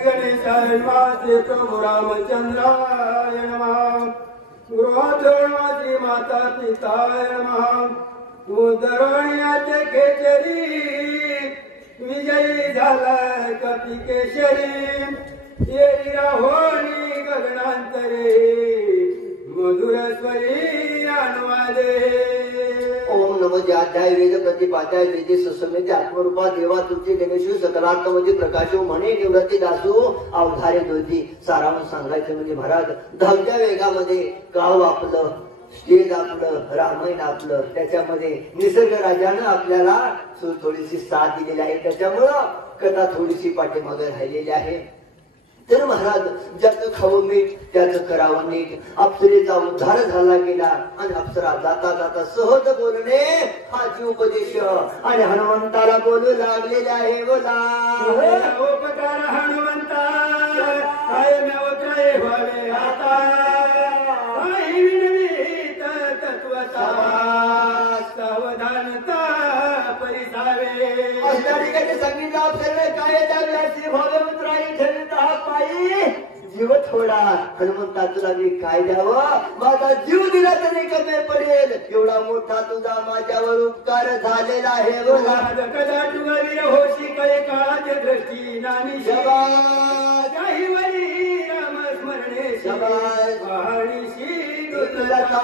गणेशाय नमः प्रभु रामचंद्राय नमः गृहदेवाची माता पिताय नमः उदरण्याचे केशरी विजयी झाला कपी केशरी येई राहोनी गगनांतरे मधुर स्वरी अनुवादे ओम नमो अध्याय वेद प्रतिपाध्याय वेदी सुसमेते आत्मरूपा देवा तुझे गणेशू सकलात्ममध्ये प्रकाशो म्हणे निवृत्ती दासू अवधारे दोधी सारांश सांगायचं म्हणजे महाराज धावत्या वेगामध्ये गाव आपलं स्टेज आपलं रामायण आपलं त्याच्यामध्ये निसर्ग राजानं आपल्याला थोडीशी साथ दिलेली आहे त्याच्यामुळं कथा थोडीशी पाठीमागे राहिलेली आहे तर महाराज ज्याचं खावं मीठ त्याचं करावं नीट अप्सरेचा उद्धार झाला गेला आणि अप्सरा जाता जाता सहज बोलणे हाची उपदेश आणि हनुमंताला बोलू लागलेला आहे बोला उपकार हनुमंता काय नव काय व्हावे आता काही विनवीत तत्वता सावधानता परिसावे अशा ठिकाणी सांगितलं अप्सरेने काय द्यावे असे भव्य मित्रांनी ठेवित हा पायी जीव थोडा हनुमंता तुला मी काय द्यावं माझा जीव दिला तरी कमी पडेल एवढा मोठा तुझा माझ्यावर उपकार झालेला आहे बोला कदा तुगवीर होशी कै काळाचे दृष्टी नानी शबास काही वरी राम स्मरणे शबास पहाडीशी तुझा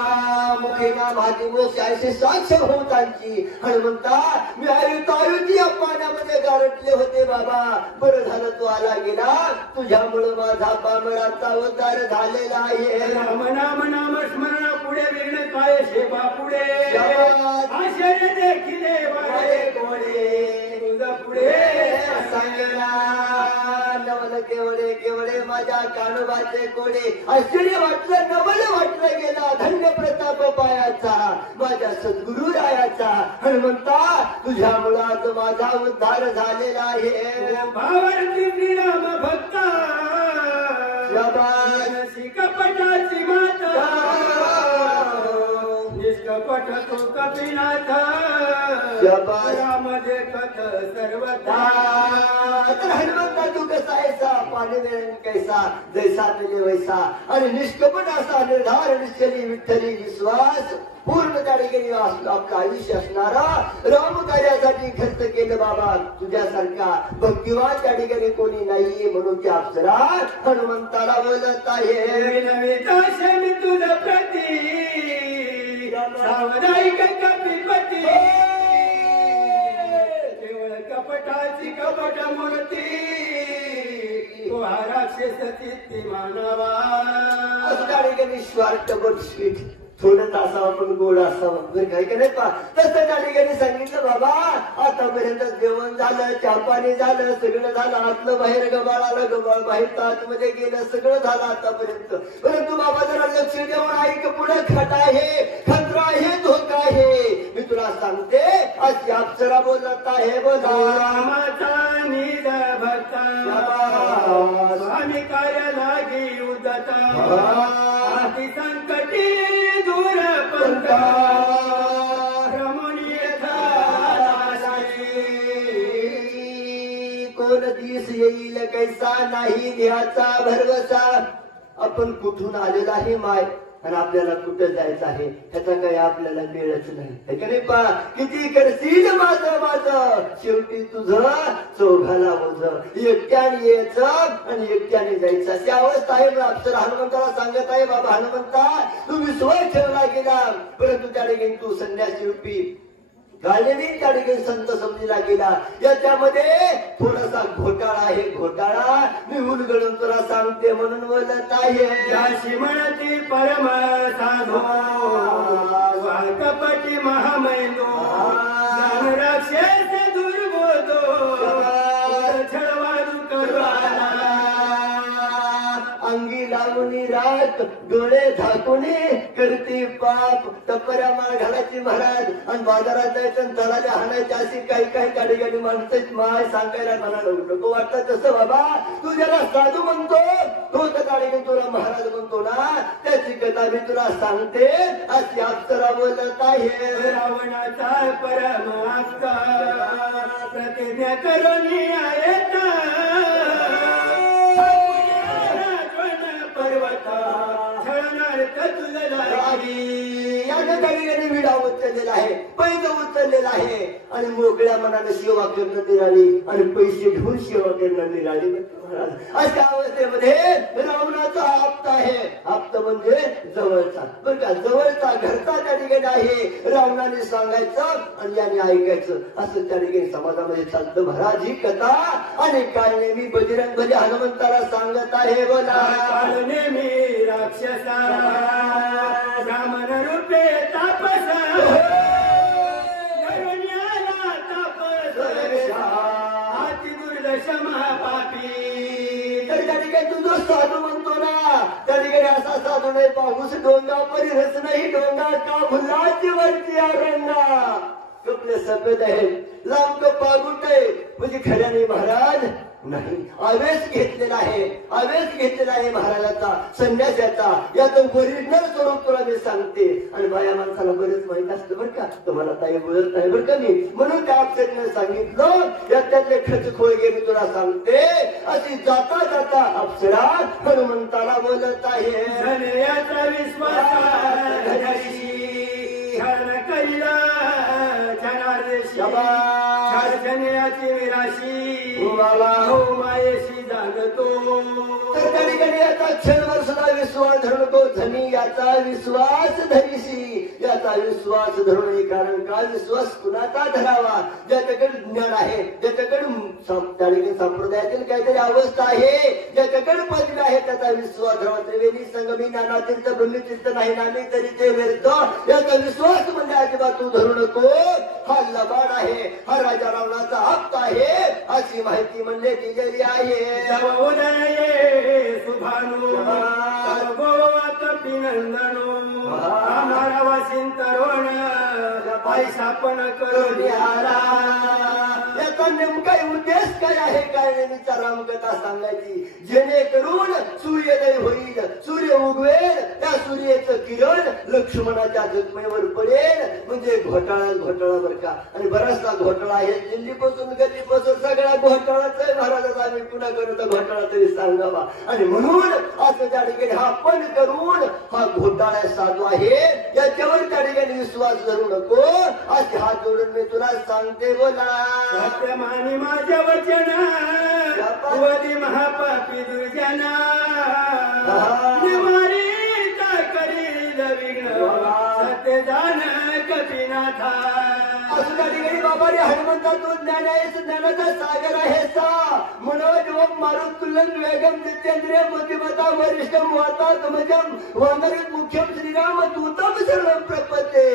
मुखेना भाजी मोक्ष अशी साक्ष भूतांची हनुमंता मी आयुती पाण्यामध्ये गारटले होते बाबा बरं झालं तू आला गेला तुझ्यामुळे माझा पामराचा उद्धार झालेला आहे राम नाम नाम स्मरण पुढे विघ्न काय शेपा पुढे आश्चर्य देखिले वाळे कोडे तुझा पुढे सांगला नवल केवळे केवळे माझ्या कानोबाचे कोडे आश्चर्य वाटलं नवल वाटलं गेला धन्य प्रताप पायाचा माझ्या सद्गुरु रायाचा हनुमंता तुझ्या मुळात माझा उद्धार झालेला आहे भावार्थी श्रीराम भक्ता कपटाची माता निष्कपट तो कपिनाथ मध्ये कथ सर्वथा हनुमंता तू कसा ऐसा पाणी कैसा जैसा तुझे वैसा आणि निष्कपट असा निर्धार निश्चली विठ्ठली विश्वास पूर्ण त्या ठिकाणी आपलं आयुष्य असणारा राम कार्यासाठी खर्च केलं बाबा तुझ्यासारखा भक्तिवान त्या ठिकाणी कोणी नाहीये म्हणून ती अप्सरा हनुमंताला बोलत आहे मी तुझं प्रती सावधाई कपिपती केवळ कपटाची कपट मूर्ती तो हा राक्षस चित्ती मानवा त्या ठिकाणी स्वार्थ स्वीट थोडं असावं पण गोड असावं काही का नाही पा तसं त्या ठिकाणी सांगितलं बाबा आतापर्यंत जेवण झालं चहापाणी झालं सगळं झालं आतलं बाहेर गबाळ आलं गबाळ बाहेर आतमध्ये गेलं सगळं झालं आतापर्यंत परंतु बाबा जरा लक्ष देऊन ऐक पुढे खट आहे खतरा आहे धोका आहे मी तुला सांगते आज अप्सरा बोलत आहे बोला रामाचा निज भक्ता स्वामी कार्य लागी उदता अति संकटी दूर पंथा कोण दिस येईल कैसा नाही देहाचा भरवसा आपण कुठून आलेला आहे माय आणि आपल्याला कुठं जायचं आहे ह्याचा काही आपल्याला वेळच नाही का नाही पा किती करशील माझं माझं शेवटी तुझं चौघाला ओझ एकट्याने यायचं आणि एकट्याने जायचं अशी अवस्था आहे अप्सरा हनुमंताला सांगत आहे बाबा हनुमंता तू विश्वास ठेवला गेला परंतु त्या ठिकाणी तू संन्यासी रूपी गाळलेली त्या ठिकाणी संत समजला गेला याच्यामध्ये थोडासा घोटाळा आहे घोटाळा मी उलगडून तुला सांगते म्हणून बोलत आहे याशी म्हणती परम साधो कपटी महामैनो राक्षस दुर्बोधो छळवादू करवाला अंगी लागुनी रात डोळे झाकुनी करती पाप टपऱ्या माळ घालायची महाराज आणि बाजारात जायचं तळाला हाणायची अशी काही काही त्या ठिकाणी माणसाची माय सांगायला मला नको वाटतं तसं बाबा तू ज्याला साधू म्हणतो तो त्या ठिकाणी तुला महाराज म्हणतो ना त्याची कथा मी तुला सांगते अशी अप्सरा बोलत आहे रावणाचा परम प्रतिज्ञा करून त्या ठिकाणी विडा उचललेला आहे, पैज उचललेला आहे आणि मोकळ्या मनाने सेवा करणं निराळी आणि पैसे घेऊन सेवा करणं निराळी. महाराज अशा अवस्थेमध्ये रावणाचा हप्ता आहे. हप्ता म्हणजे जवळचा, बरं का, जवळचा घरचा त्या ठिकाणी आहे. रावणाने सांगायचं आणि याने ऐकायचं असं त्या ठिकाणी समाजामध्ये चालतं. महाराज ही कथा आणि काळ नेहमी बजरंग बली हनुमंताला सांगत आहे. बोला काळ नेहमी राक्षसा ब्राह्मण रूपे तापस गरुण्याला तापस अति दुर्दश महापापी. तर त्या ठिकाणी तू जो साधू म्हणतो ना, त्या ठिकाणी असा साधू नाही. पाऊस डोंगा परी रस नाही डोंगा का फुलाची वरती रंगा. कपडे सफेद आहेत, लांब पागुट आहे म्हणजे खऱ्याने महाराज नाही. आवेश घेतलेला आहे, आवेश घेतलेला आहे महाराजाचा, संन्यासाचा. याचं ओरिजिनल स्वरूप तुला मी सांगते. आणि बाया माणसाला बरेच माहित असतं बरं का, तुम्हाला ताई बोलत नाही बरं का मी, म्हणून त्या अक्षरने सांगितलं. याच्यातले खचखोळगे मी तुला सांगते. अशी जाता जाता अप्सरा हनुमंताला बोलत आहे. धनयाचा विश्वास करिला जनार्देशी विराशी मायेशी जाणतो. तर त्या ठिकाणी याचा क्षणभर सुद्धा विश्वास धरतो. धनी याचा विश्वास धरीशी, याचा विश्वास धरून. कारण का विश्वास कुणाचा धरावा? ज्याच्याकडे ज्ञान आहे, ज्याच्याकडे त्या ठिकाणी संप्रदायातील काहीतरी अवस्था आहे, ज्याच्याकडे पदवी आहे त्याचा विश्वास धरावा. त्रिवेणी संगमी ज्ञानातीर्थ ब्रह्मचित्त नाही नामी तरी ते व्यर्थ. याचा विश्वास म्हणजे अजिबात तू धरू नको. हा लबाड आहे, हा राजा रावणाचा हप्ता आहे अशी माहिती म्हणजे दिलेली आहे. सुभानु गोवात पिनंदनो आम्हाला वासिन तरुण पैसा पण करून याला. याचा नेमका उद्देश काय आहे? काय नेहमीचा रामकथा सांगायची, जेणेकरून सूर्योदय होईल, सूर्य उगवेल, त्या सूर्याचं किरण लक्ष्मणाच्या जखमेवर पडेल. म्हणजे घोटाळा घोटाळा बरं का. आणि बराचसा घोटाळा आहे, दिल्लीपासून गल्लीपासून सगळा घोटाळाच आहे. महाराजाचा आम्ही पुन्हा करता घोटाळा तरी सांगावा. आणि म्हणून असं त्या ठिकाणी हा पण करून हा घोटाळा साधू आहे, याच्यावर त्या ठिकाणी विश्वास धरू नको असे हात जोडून मी तुला सांगते. बोला सत्यमानी माझ्या वचन वदी महापापी दुर्जना निवारिता करील विघ्न सत्य जाण कपिनाथा. असं त्या ठिकाणी बाबा रे हनुमंता तू ज्ञान आहेस, ज्ञानाचा सागर आहेस. मनोज ओम मारुतुल्यं वेगम जितेंद्रिय बुद्धिमता वरिष्ठम वातात्मजम वंदरित मुख्यम श्रीराम दूतम सर्वं प्रपत्ते.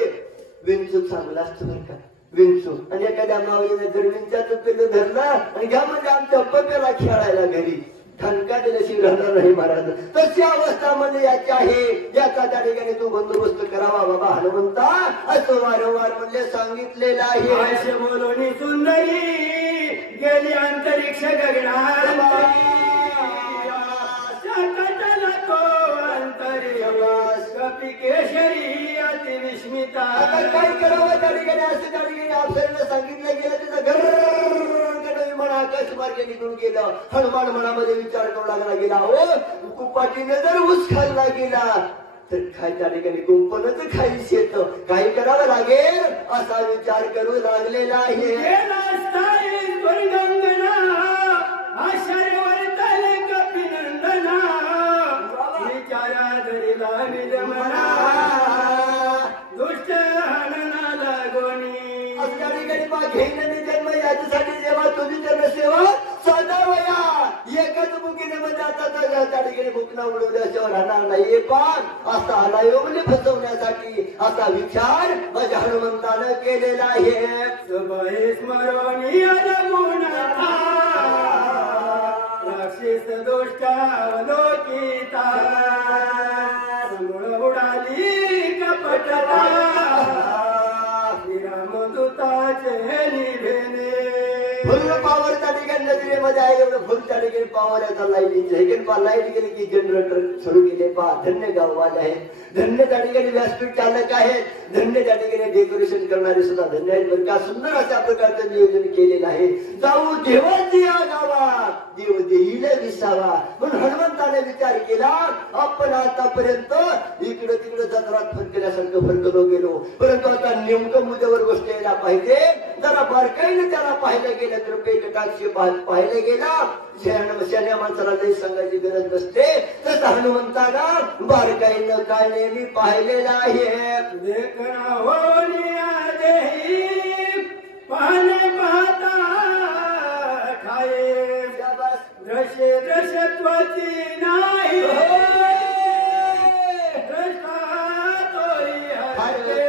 विंचू चांगला असतो बरं का, विंचू. आणि एखाद्या मावळीने जर विंचाचं पिल्लू धरला आणि घ्या म्हणजे आमच्या पप्याला खेळायला घरी, ठणका दिल्याशी राहणार नाही महाराज. तशी अवस्था म्हणजे याची आहे. याचा त्या ठिकाणी तू बंदोबस्त करावा बाबा हनुमंता असं वारंवार म्हणजे सांगितलेलं आहे. असे बोलून सुंदरी गेली अंतरिक्ष गगनात कपी केशरी अति विस्मिता. काय करावं त्या ठिकाणी? असं त्या ठिकाणी अप्सरेनं सांगितलं गेलं. तिचं घर विमान आकाश मार्गे निघून गेलं. हनुमान मनामध्ये विचार करू लागला गेला, हो कुपाटीने जर ऊस खाल्ला गेला तर काय त्या ठिकाणी कुंपणच खाईच येत, काही करावं लागेल असा विचार करू लागलेला आहे. विचारा धरिला निजमना दुष्ट हनना लागोनी. त्या ठिकाणी मग घेईन जन्म याच्यासाठी जेव्हा तुझी जनसेवा सदावया एकाच मुखीने म्हणजे आता त्या ठिकाणी मुखना उडवल्याशिवाय राहणार नाहीये. पण असा आलायोगले फसवण्यासाठी असा विचार माझ्या हनुमंतानं केलेला आहे. सभे स्मरणी अनगुणा राक्षस दोष्टावलोकिता समूळ उडाली कपटता श्रीरामदूताचे निभेने. फुल पावर त्या ठिकाणी नजरे मध्ये आहे एवढं फुल त्या ठिकाणी पावऱ्याचा लाईट गेले की जनरेटर सुरू केले पहा. धन्य गाववाले आहेत, धन्य त्या ठिकाणी व्यासपीठ चालक आहेत, धन्य त्या ठिकाणी डेकोरेशन करणारे सुद्धा धन्य आहेत बरं का. सुंदर अशा प्रकारचं नियोजन केलेलं आहे. जाऊ देवाची या गावात देव देईल विसावा म्हणून हनुमंताने विचार केला. आपण आतापर्यंत इकडं तिकडं जत्रात फरकल्यासारखं फरकलो गेलो, परंतु आता नेमकं मुद्द्यावर गोष्ट यायला पाहिजे. जरा बारकाईने त्याला पाहिलं गेलं, कृपे कटाक्षी पाहिलं गेला. शहाण्या माणसाला लई सांगायची गरज नसते, तसं हनुमंताला बारकाईनं काय नेहमी पाहिलेलं आहे. देखना होलिया देही पाहणे पाहता ठाये दशे दशत्वाची नाही दशा तोरी हरते.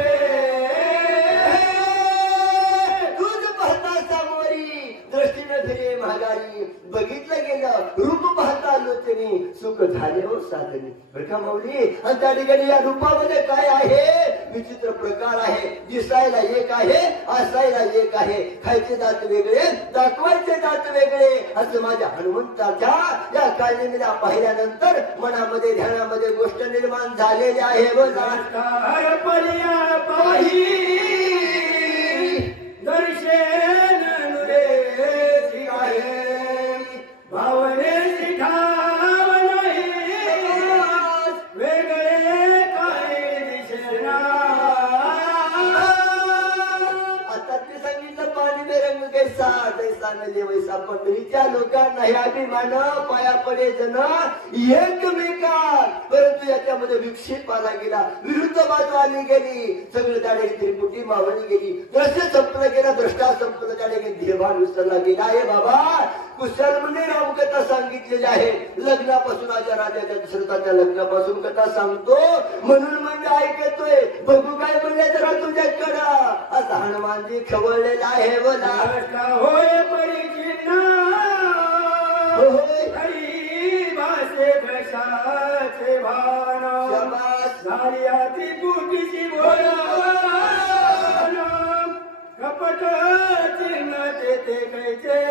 दूध पाहता सामोरी दृष्टीने फिरे महागारी, बघितलं गेलं रूप पाहता आलो त्यांनी सुख झाले हो साधनी. बरं का माऊली. आणि त्या ठिकाणी या रूपामध्ये काय आहे, विचित्र प्रकार आहे. दिसायला एक आहे, असायला एक आहे. खायचे दात वेगळे, दाखवायचे दात वेगळे, असं माझ्या हनुमंताच्या या काळजीला पाहिल्यानंतर मनामध्ये ध्यानामध्ये गोष्ट निर्माण झालेली आहे. पर्या पाही दर्शन नुरे आहे भावने ठाव नाही वेगळे काय दिसना. आता ते सांगितलं पाणी बेरंग कैसा तैसा नजे वैसा. पंढरीच्या लोकांना हे अभिमान पाया पडे जण एकमेकात, परंतु याच्यामध्ये विक्षेप आला गेला, विरुद्ध बाजू आली गेली, सगळं त्याने त्रिपुटी मावळली गेली, दृश्य संपलं गेलं, द्रष्टा संपलं, त्याने धीरभान विसरला गेला. हे बाबा कुशल म्हणे रामकथा सांगितलेली आहे. लग्नापासून आजा राजाच्या दशरथाच्या लग्नापासून कथा सांगतो म्हणून म्हणजे ऐकतोय. बघू काय म्हणले जरा तुझ्याकडं, असं हनुमानजी खवळलेला आहे. बोला होय परिचिन्ना हरी भाषे कशाचे भान झाल्या त्रिपुटीची बोला कपट चिन्ह देते कैचे.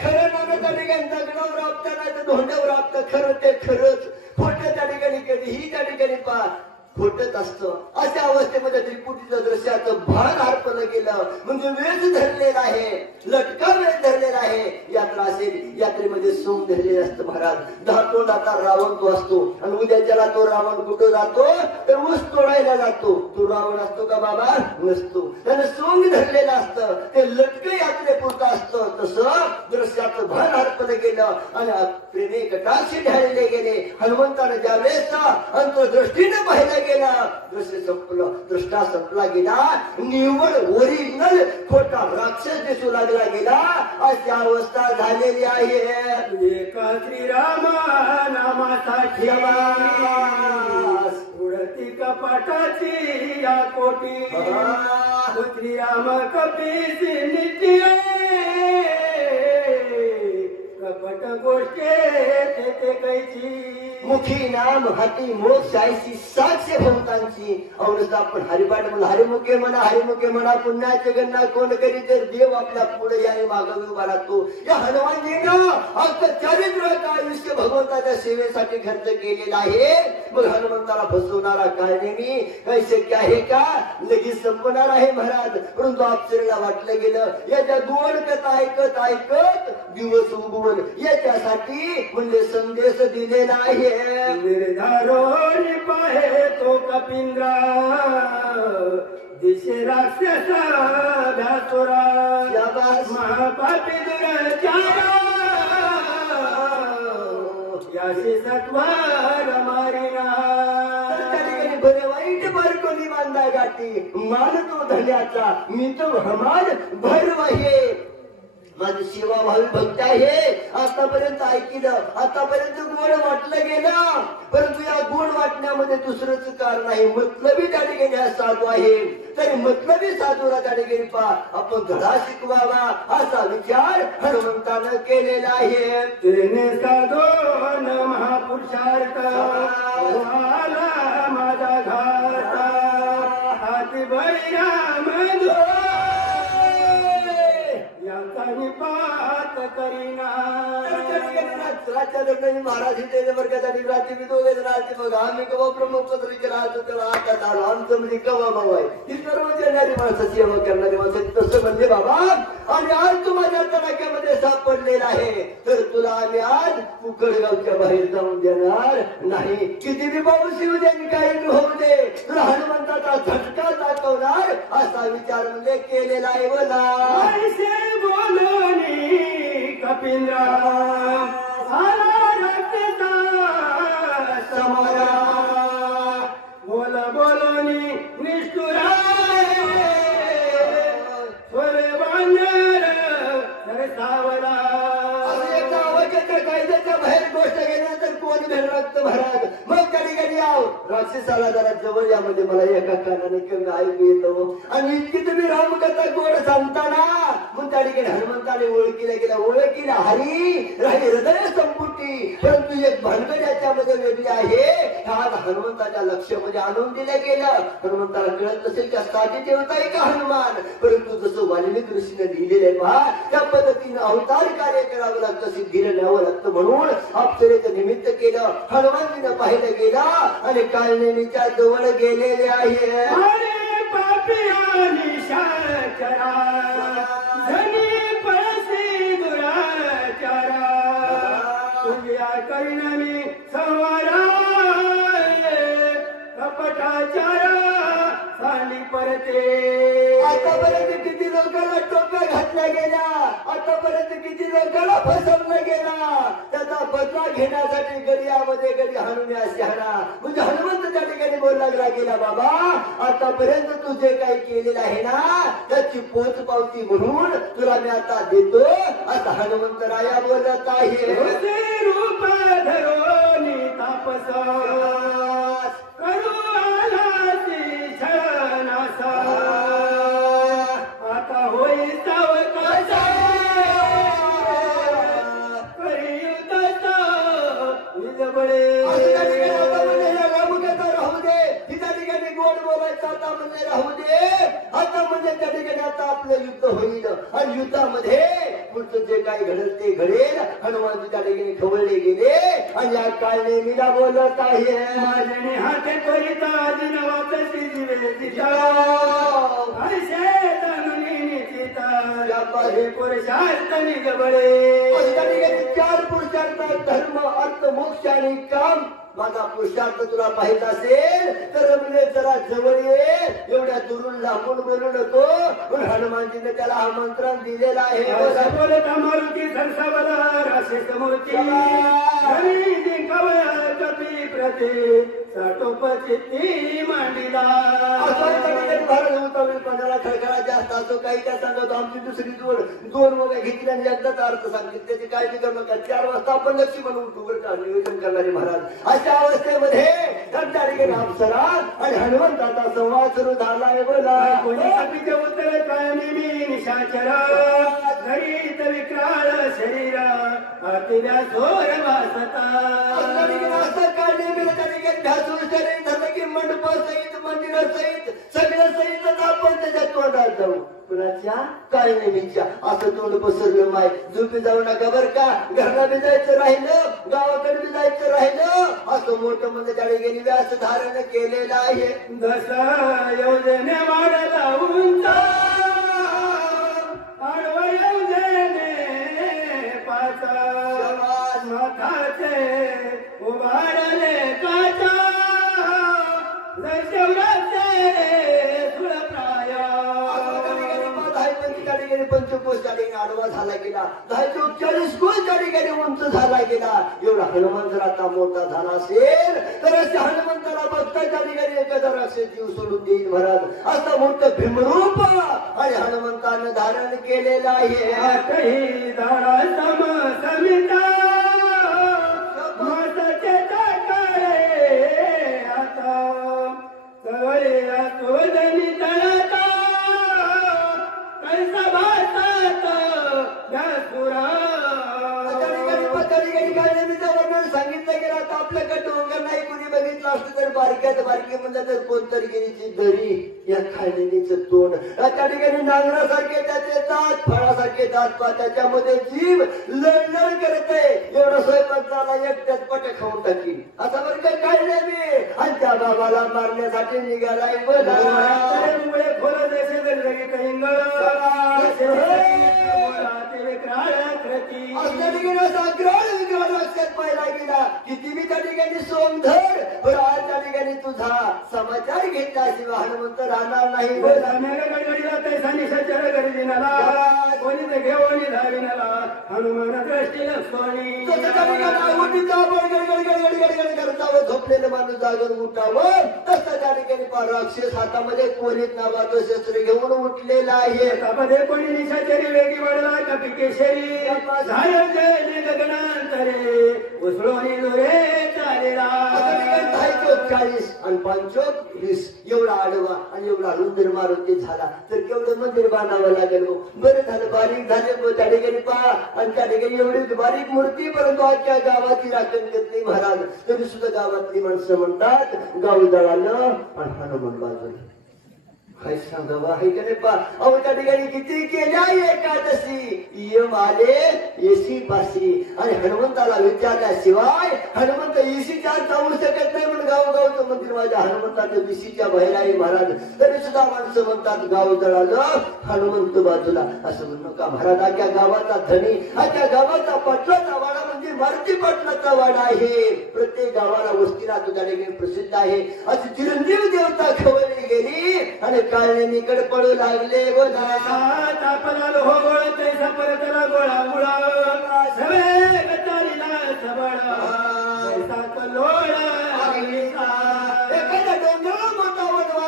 खरं नाणं त्या ठिकाणी दगडावर आपता नाही तर धोंड्यावर आपतं. खरं ते खरंच, खोटं त्या ठिकाणी कधीही त्या ठिकाणी पहा खोटत असतं. अशा अवस्थेमध्ये त्रिपुटीचं दृश्याचं भान हरपलं गेलं म्हणजे वेळ धरलेला आहे, लटका वेळ धरलेला आहे. यात्रा असेल, यात्रेमध्ये सोंग धरलेलं असतं महाराज. तोंडाचा रावण तो असतो आणि उद्याच्याला तो रावण कुठं जातो तर ऊस तोडायला जातो. तो रावण असतो का बाबा? नसतो. त्यानं सोंग धरलेलं असतं, ते लटकं यात्रेपुरतं असतं. तसं दृश्याचं भान हरपलं गेलं आणि प्रेमी कटाक्षी ढाळले गेले. हनुमंतानं ज्या वेळेचा अंतर्दृष्टीने पाहिलं गेला, दृश्य संपलं, दृष्टा संपला गेला. निव्वळ ओरिजिनल खोटा राक्षस दिसू लागला गेला. अशी अवस्था झालेली आहे. एका श्रीरामा नामासाठी उडती कपाटाची या कोटी श्रीराम कपीसी नित्य कपट गोष्टी ते कैची. मुखी नाम हाती मोक्ष आयची साक्ष भूतांची. औरच आपण हरिपाठ म्हणा, हरिमुखे म्हणा, पुण्याचे गणना कोण करी तर देव आपल्या पुढे याने मागावी उभा राहतो. या हनुमानजीनं अख्खं चारित्र्य आयुष्य भगवंताच्या सेवेसाठी खर्च केलेला आहे. मग हनुमंताला फसवणारा काय नेहमी काही शक्य आहे का? लगेच संपणार आहे महाराज. परंतु अप्सरेला वाटलं गेलं याच्या दोन कथा ऐकत ऐकत दिवस उगवून याच्यासाठी म्हणजे संदेश दिलेला आहे. निर्धारोन पाहे तो कपिंद्रा दिशे राक्षसा व्यासुरा महापापी दुराचारा याशी सत्वार मारिना. बरे वाईट बारकोनी बांधा गाठी मानतो धन्याचा मी तो हमाल भरवाहे. माझी सेवा भावी भक्त आहे. आतापर्यंत ऐकलं, आतापर्यंत गोड वाटलं गेलं, परंतु या गोड वाटण्यामध्ये दुसरंच कारण आहे. मतलबी त्या ठिकाणी हा साधू आहे. तरी मतलबी साधूला त्या ठिकाणी पहा आपण धडा शिकवावा असा विचार हनुमंतानं केलेला आहे. तेने साधून महापुरुषार्थ आला माझा घात हाती बैराम पाहत करीना रातच्या दरम्यान महाराज इथे वर्गासाठी रात्री मी दोघे जण आलते बघा आम्ही कवा प्रमुख पत्रिका राहतो तेव्हा आता आलो आमचं म्हणजे कवा भाऊ आहे ही सर्व येणारी माणसं सेवा करणारी माणसं तसं म्हणजे बाबा आणि आज तू माझ्या तडाख्यामध्ये सापडलेला आहे तर तुला आम्ही आज उकडगावच्या बाहेर जाऊन देणार नाही किती बी पाऊस येऊ दे आणि काही बी होऊ दे तुला हनुमंताचा झटका दाखवणार असा विचार म्हणजे केलेला आहे मला बोलणी कपिंद्रा समोरा बोल बोलणी निष्ठुरा सावला एकदा अवघ्याच्या कायद्याच्या बाहेर गोष्ट गेल्यानंतर कोण भेट रक्त भरात मग कधी कधी आव राक्षसाला जरा जवळ यामध्ये मला एका कानाने कमी ऐकू येतो आणि इतकी तुम्ही रामकथा गोड सांगताना मग त्या ठिकाणी हनुमंताने ओळखीला गेला ओळखीला हरी राही हृदय संपुटी परंतु एक भानगड याच्यामध्ये वेगळी आहे आज हनुमंताच्या लक्षामध्ये आणून दिलं गेलं हनुमंताला कळत नसेल का साठी देवता आहे का हनुमान परंतु जसं वाल्मिक ऋषीने लिहिलेलं आहे पहा त्या पद्धतीने अवतार कार्य करावं लागतं सिद्धीला न्यावं लागतं म्हणून अप्सरेचं निमित्त केलं हनुमानजीनं पाहिलं गेलं आणि कालनेमीच्या जवळ गेलेले आहे करिणमी संवारा कपटाचारा सांडी परते आतापर्यंत किती लोकांना टोप्या घातल्या गेल्या आतापर्यंत किती लोकांना फसवलं गेला त्याचा बदला घेण्यासाठी गडियामध्ये गडी हनुम्या शहरा म्हणजे हनुमंत त्या ठिकाणी बोल लागला गेला बाबा आतापर्यंत तू जे काही केलेलं आहे ना त्याची पोच पावती म्हणून तुला मी आता देतो आता हनुमंतराया बोलत आहे रूप धरोनी तापस करू आला ती छळनासा आता होई सावकाचा करियुताचा निजबळे राहू दे तिच्या ठिकाणी गोड बोलायचं आता म्हणजे राहू दे आता म्हणजे त्या ठिकाणी आता आपलं युद्ध होईल आणि युद्धामध्ये पुढचं जे काही घडेल ते घडेल हनुमानजी त्या ठिकाणी खवळले गेले आणि या काळने मीरा बोलत आहे माझ्याने हाते करिता आधी नवाचा चार पुरुषार्थ धर्म अर्थ मोक्ष आणि काम माझा पुरुषार्थ तुला पाहिजे असेल तर म्हणजे जरा जवळ ये एवढ्या दुरून लांबून बोलू नको पण हनुमानजीने त्याला आमंत्रण दिलेलं आहे बोलत मारुती सरसावला राशी समोरची कपी प्रती साठोपचित्ती मांडीला पणाला खळखळा जास्त असतो काही काय सांगतो आमची दुसरी दोन वगैरे घेतली आणि एकदाच अर्थ सांगितले त्याची काळजी करू नका 4 वाजता आपण लक्ष्मी म्हणून उठून नियोजन करणारे महाराज अशा अवस्थेमध्ये अप्सरा आणि हनुमंताचा संवाद सुरू झाला आहे बोला कोणी उत्तर काय नेहमी निशाचरा घरीत विक्राळ शरीर अतिव्या सोर वासता शरीर झालं की मंडपासहित मंदिरासहित सगळं सहित आपण त्याच्या तोंडात जाऊ कुणाच्या काय नेहमीच्या असं तोंड पसरलं माय झोपी जाऊ नका बर का घरला बी जायचं राहिलं गावाकडे बी जायचं राहिलं असं मोठं म्हणजे त्याने गेली व्यास धारण केलेलं आहे जसा योजने वाढला उंच आडवा योजने पाचा माथाचे उभारले काचा पंचकोश त्या ठिकाणी आडवा झाला गेला 40 कोश त्या ठिकाणी उंच झाला गेला एवढा हनुमान जर आता मोठा झाला असेल तर अशा हनुमंताला बघता त्या ठिकाणी एखादा राक्षस जीव सोडून देईल महाराज असं मोठं भीमरूप आणि हनुमंतानं धारण केलेलं आहे आठही धारा समिता माताचे टाकाळे आता सवळे आतोदनी तळता कैसा भातात व्यासुरा सांगितलं गेला गावात आपल्याकडे डोंगर नाही कोणी बघितलं असतं तर बारक्यात बारकी म्हणलं तर कोणतरी गिरीची दरी या खाणीचं तोंड त्या ठिकाणी नांगरासारखे त्याचे दात फळासारखे दात पा त्याच्यामध्ये जीभ लढलड करते एवढा स्वयंपाक झाला एकट्यात पट खाऊन टाकील असा बरं काय काढले मी आणि त्या बाबाला मारण्यासाठी निघालाय बोला पहिला गेला किती मी त्या ठिकाणी सोमधर त्या ठिकाणी तुझा समाचार घेतल्याशिवाय हनुमंत राहणार नाही झोपलेलं माणूस जागून उठावं तसं त्या ठिकाणी राक्षस हातामध्ये कोणीच नावाचं शस्त्र घेऊन उठलेला आहे कोणी निशाचरी वेगी वाढला का पिकेशरी गगनांतरे उसळून जोरे चालेला 40 आणि 20 एवढा आडवा आणि एवढा रुंदर मारुती झाला तर केवढं मंदिर बांधावं लागेल बरं झालं बारीक झाले त्या ठिकाणी पहा आणि त्या ठिकाणी एवढी बारीक मूर्ती परंतु आजच्या गावाची राखण करते महाराज तरी सुद्धा गावातली माणसं म्हणतात गाव जळालं आणि हनुमान बाजूला काय सांगावं आहे का नाही पा अहो त्या ठिकाणी किती केल्या एकादशी यम आले एसी पाशी आणि हनुमंताला विचारल्याशिवाय हनुमंत एसीच्या जाऊ शकत नाही म्हणून गावचं मंदिर माझ्या हनुमंताच्या विशीच्या बाहेर आहे महाराज तरी सुद्धा माणसं म्हणतात गाव जळालं हनुमंत बाजूला असं म्हणू का महाराज आजच्या गावाचा धनी आजच्या गावाचा पाटलाचा वाडा म्हणजे मारुती पाटलाचा वाडा आहे प्रत्येक गावाला वस्तीला तो त्या ठिकाणी प्रसिद्ध आहे अशी चिरंजीव देवता खवळली गेली आणि काळने निकड पडू लागले गोळा गोळा मुळा सगळे गटारीला सबळा एखाद्या डोंगराला मोठा वडवा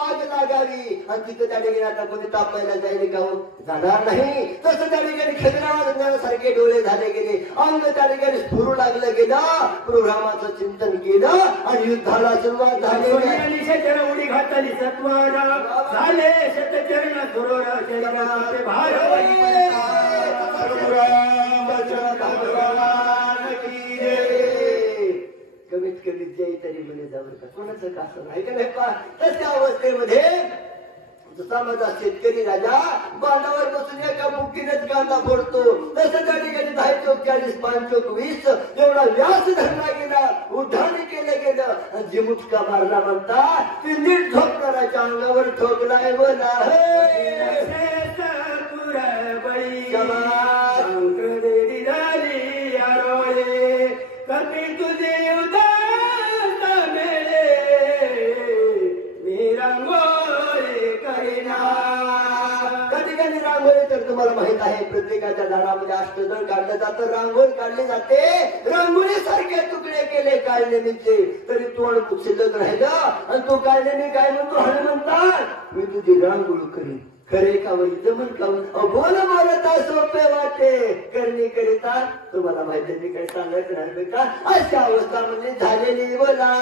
आग लागावी आणि तिथं त्या ठिकाणी आता कोणी तापायला जाईल गाव जाणार नाही तसं त्या ठिकाणी खजरासारखे डोळे झाले गेले अंग त्या ठिकाणी स्फुरू लागलं गेलं प्रोग्रामाचं चिंतन केलं आणि युद्धाला सुरुवात झाली उडी घातली सत्वारा झाले शतचरण कमीत कमी जय तरी मुले जावं का कोणाचं कसं नाही का नाही पा तशा अवस्थेमध्ये समाजा शेतकरी राजा बांधावर बसून एका मुठीनेच कांदा फोडतो तसं त्या ठिकाणी 10 चोक 40 5 चोक 20 एवढा व्यास धरला गेला उड्डाण केलं गेलं जी मुटका मारला म्हणता ती नीट ठोकणाऱ्याच्या अंगावर ठोकलाय बोला तुम्हाला माहित आहे प्रत्येकाच्या दारामध्ये अष्टदळ काढलं जातं रांगोळी काढली जाते रांगोळी सारखे तुकडे केले काढलेचे तरी तोंड शिल्लक राहिलं आणि तो काढल्याने काय म्हणतो हनुमंतात मी तुझी रांगोळी करीन खरे का वही जमन का बोल बोलता सोपे वाटे करणे करिता तुम्हाला माहिती मी काही सांगत नाही का अशा अवस्था म्हणजे झालेली बोला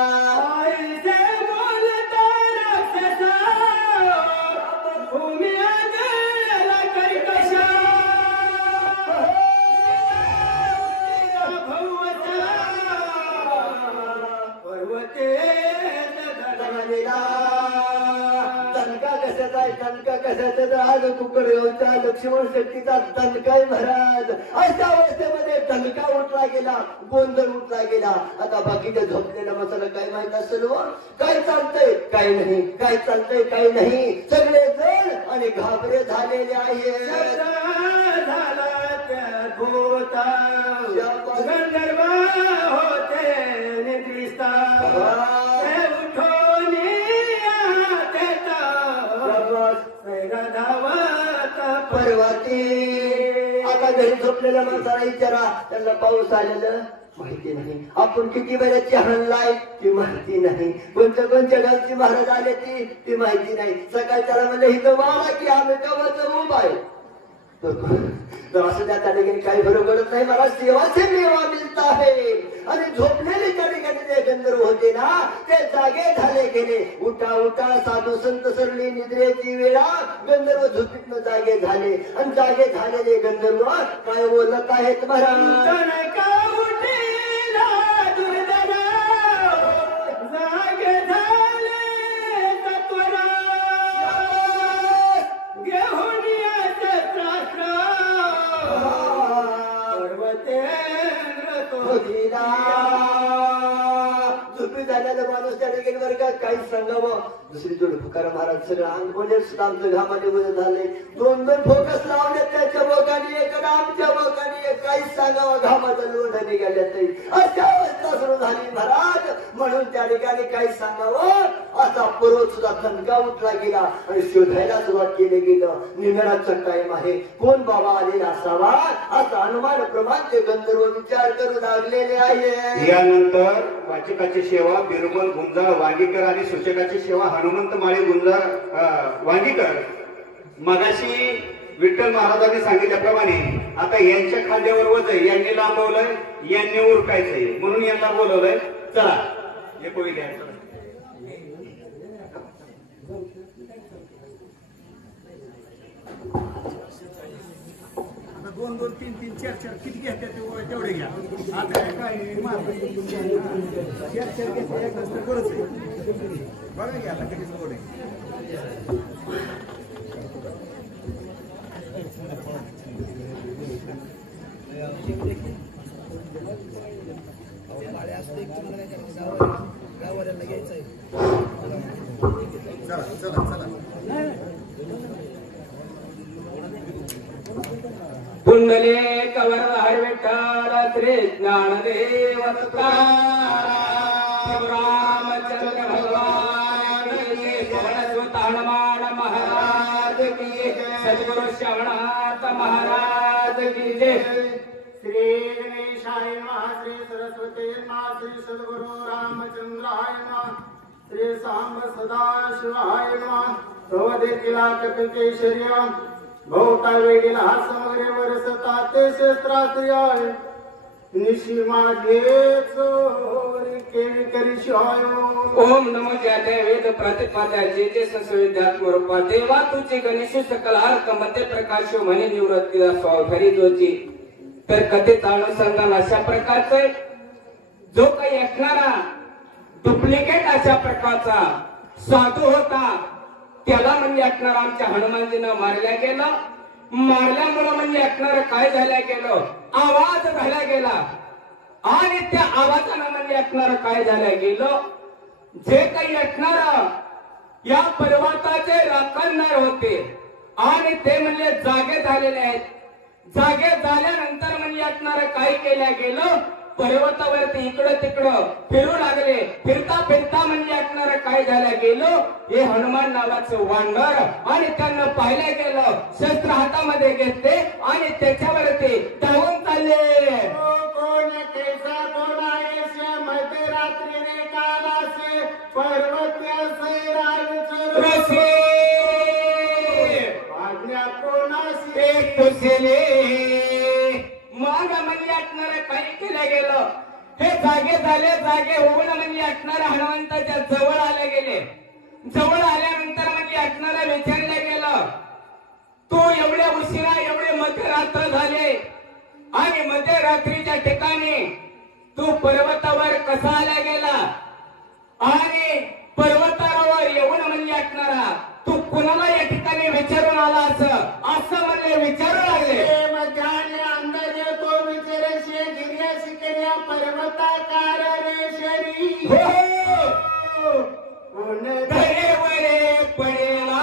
दणका कशाचा आज कुकडगावचा लक्ष्मण शक्तीचा दणकाय महाराज अशा अवस्थेमध्ये दणका उठला गेला गोंधळ उठला गेला आता बाकीच्या झोपलेला मसाला काय माहित असेल काय चालतंय काय नाही काय चालतंय काय नाही सगळे जण आणि घाबरे झालेले आहे होते निद्रिस्ता पर्वती आता घरी झोपलेल्या माणसाला विचारा त्यांना पाऊस आलेलं माहिती नाही आपण किती वेळेची हाणलाय ती माहिती नाही कोणत्या गावची महाराज आले ती माहिती नाही सकाळी त्याला म्हणलं हिथं वाला की आम्ही कवाचं उभा आहे तर असं त्या ठिकाणी काही फरक पडत नाही मला सेवाचे मेवा मिळत आहे आणि झोपलेले त्या ठिकाणी ते गंधर्व होते ना ते जागे झाले गेले उठा उठा साधू संत सरली निद्रेची वेळा गंधर्व झोपीतनं जागे झाले आणि जागे झालेले गंधर्व काय बोलत आहेत महाराज दिला. झोपी झालेला माणूस त्या ठिकाणी वर्गात काहीच सांगावं. दुसरी जोड फुकारा महाराज सगळं अंग म्हणजे आमचं घामाने बदल झाले. दोन फोकस लावले त्याच्या बोकाने एक आमच्या बोकाने एक. काहीच सांगावं घामाचा लोढ निघाल्या तरी अशा अवस्था सुरू झाली महाराज. म्हणून त्या ठिकाणी काहीच सांगावं असा पूर्वज सुद्धा थनका उठला गेला आणि शोधायला सुरुवात केली गेलं. निघण्याचा टाइम आहे, कोण बाबा आलेला असावा असा अनुमान प्रमाण ते गंधर्व विचार करू लागलेले आहे. यानंतर वाचकाची सेवा बिरबल गुंजाळ वांगीकर आणि सूचकाची सेवा हनुमंत माळी गुंजाळ वांगीकर. मगाशी विठ्ठल महाराजांनी सांगितल्याप्रमाणे आता यांच्या खांद्यावर वज आहे, यांनी लांबवलंय, यांनी उरकायचंय म्हणून यांना बोलवलंय. चला हे कोणी घ्या. दोन दोन तीन तीन चार चार किती घ्या तेवढे घ्या. आता काय चार चार घेतले एक रस्ता बरंच आहे. बघा घ्या कधीच गोड आहे. चला चला चला. पुंडले कवर विठ्ठल श्री ज्ञानदेव रामचंद्र भगवान की पवन सुत हनुमान महाराज की सद्गुरु श्रवणाथ महाराज की जय. श्री गणेशाय नमः. श्री सरस्वती नमः. श्री सद्गुरु रामचंद्राय नमः. श्री सांब सदाशिवाय नमः. भवदेतिला कपिकेशर्य भोवता वेगीला हा समग्रे वरसता ते शस्त्रास्त्रियाय निशी माझे चोरी केवी करी शिवाय. ओम नमो ज्याते वेद प्रतिपाद्या जे जे संस्विद्यात्म रूपा देवा तुझे गणेश सकल अर्थ मध्ये प्रकाश म्हणे निवृत्तीला स्वावधारी जोची. तर कथेत अनुसंधान अशा प्रकारचे जो काही ऐकणारा डुप्लिकेट अशा प्रकारचा साधू होता त्याला म्हणजे ऐकणार आमच्या हनुमानजीनं मारल्या गेलं. मारल्यामुळं म्हणजे ऐकणार काय झाल्या गेलं, आवाज झाला गेला आणि त्या आवाजानं म्हणजे ऐकणार काय झालं गेलं. जे काही ऐकणार या पर्वताचे राखणदार होते आणि ते म्हणजे जागे झालेले आहेत. जागे झाल्यानंतर म्हणजे ऐकणार काय केल्या गेलं, पर्वतावरती इकडं तिकडं फिरू लागले. फिरता फिरता म्हणजे ऐकणार काय झालं गेलं, हे हनुमान नावाचं वानर आणि त्यांना पाहिलं गेलं. शस्त्र हातामध्ये घेतले आणि त्याच्यावरती धावून चालले. कोण कैसा कोण आहे मध्यरात्रीने कालासे पर्वत्यासे राजचर आज्ञा कोणासी एक तुझेले. मग म्हणजे ऐकणार काही केलं गेलं. हे जागे झाले. जागे होऊन म्हणजे ऐकणार हनुमंताच्या जवळ आले गेले. जवळ आल्यानंतर म्हणजे ऐकणारा विचारलं गेलं, तू एवढ्या उशिरा एवढे मध्यरात्र झाले आणि मध्यरात्रीच्या ठिकाणी तू पर्वतावर कसा आला गेला आणि पर्वतावर येऊन म्हणजे ऐकणारा तू कुणाला या ठिकाणी विचारून आला असं म्हणले विचारू लागले. अंदाज तो विचारशे गिर्या शिकण्या पर्वताकार रेशरी धरेवरे पडेला.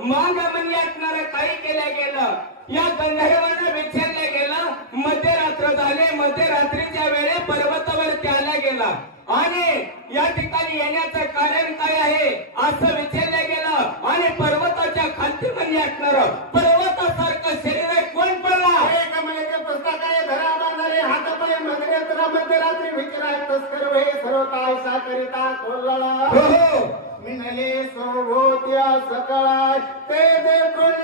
मग म्हणजे ऐकणार काही केलं गेलं. या गंधर्वांना विचारलं गेलं, मध्यरात्र झाले. मध्यरात्रीच्या वेळे पर्वतावरती आला गेला आणि या ठिकाणी येण्याचं कारण काय आहे असं विचारलं गेलं. आणि पर्वताच्या खालती म्हणजे ऐकणार पर्वतासारखं शरीर कोण पडला. कमलेचे पुस्तक आहे धरा बांधारे हातापाय मध्यरात्री विचाराय तस्कर वे सर्व कायसा करिता कोल्हळा. मिनले सोभोत्या सकाळ ते देखून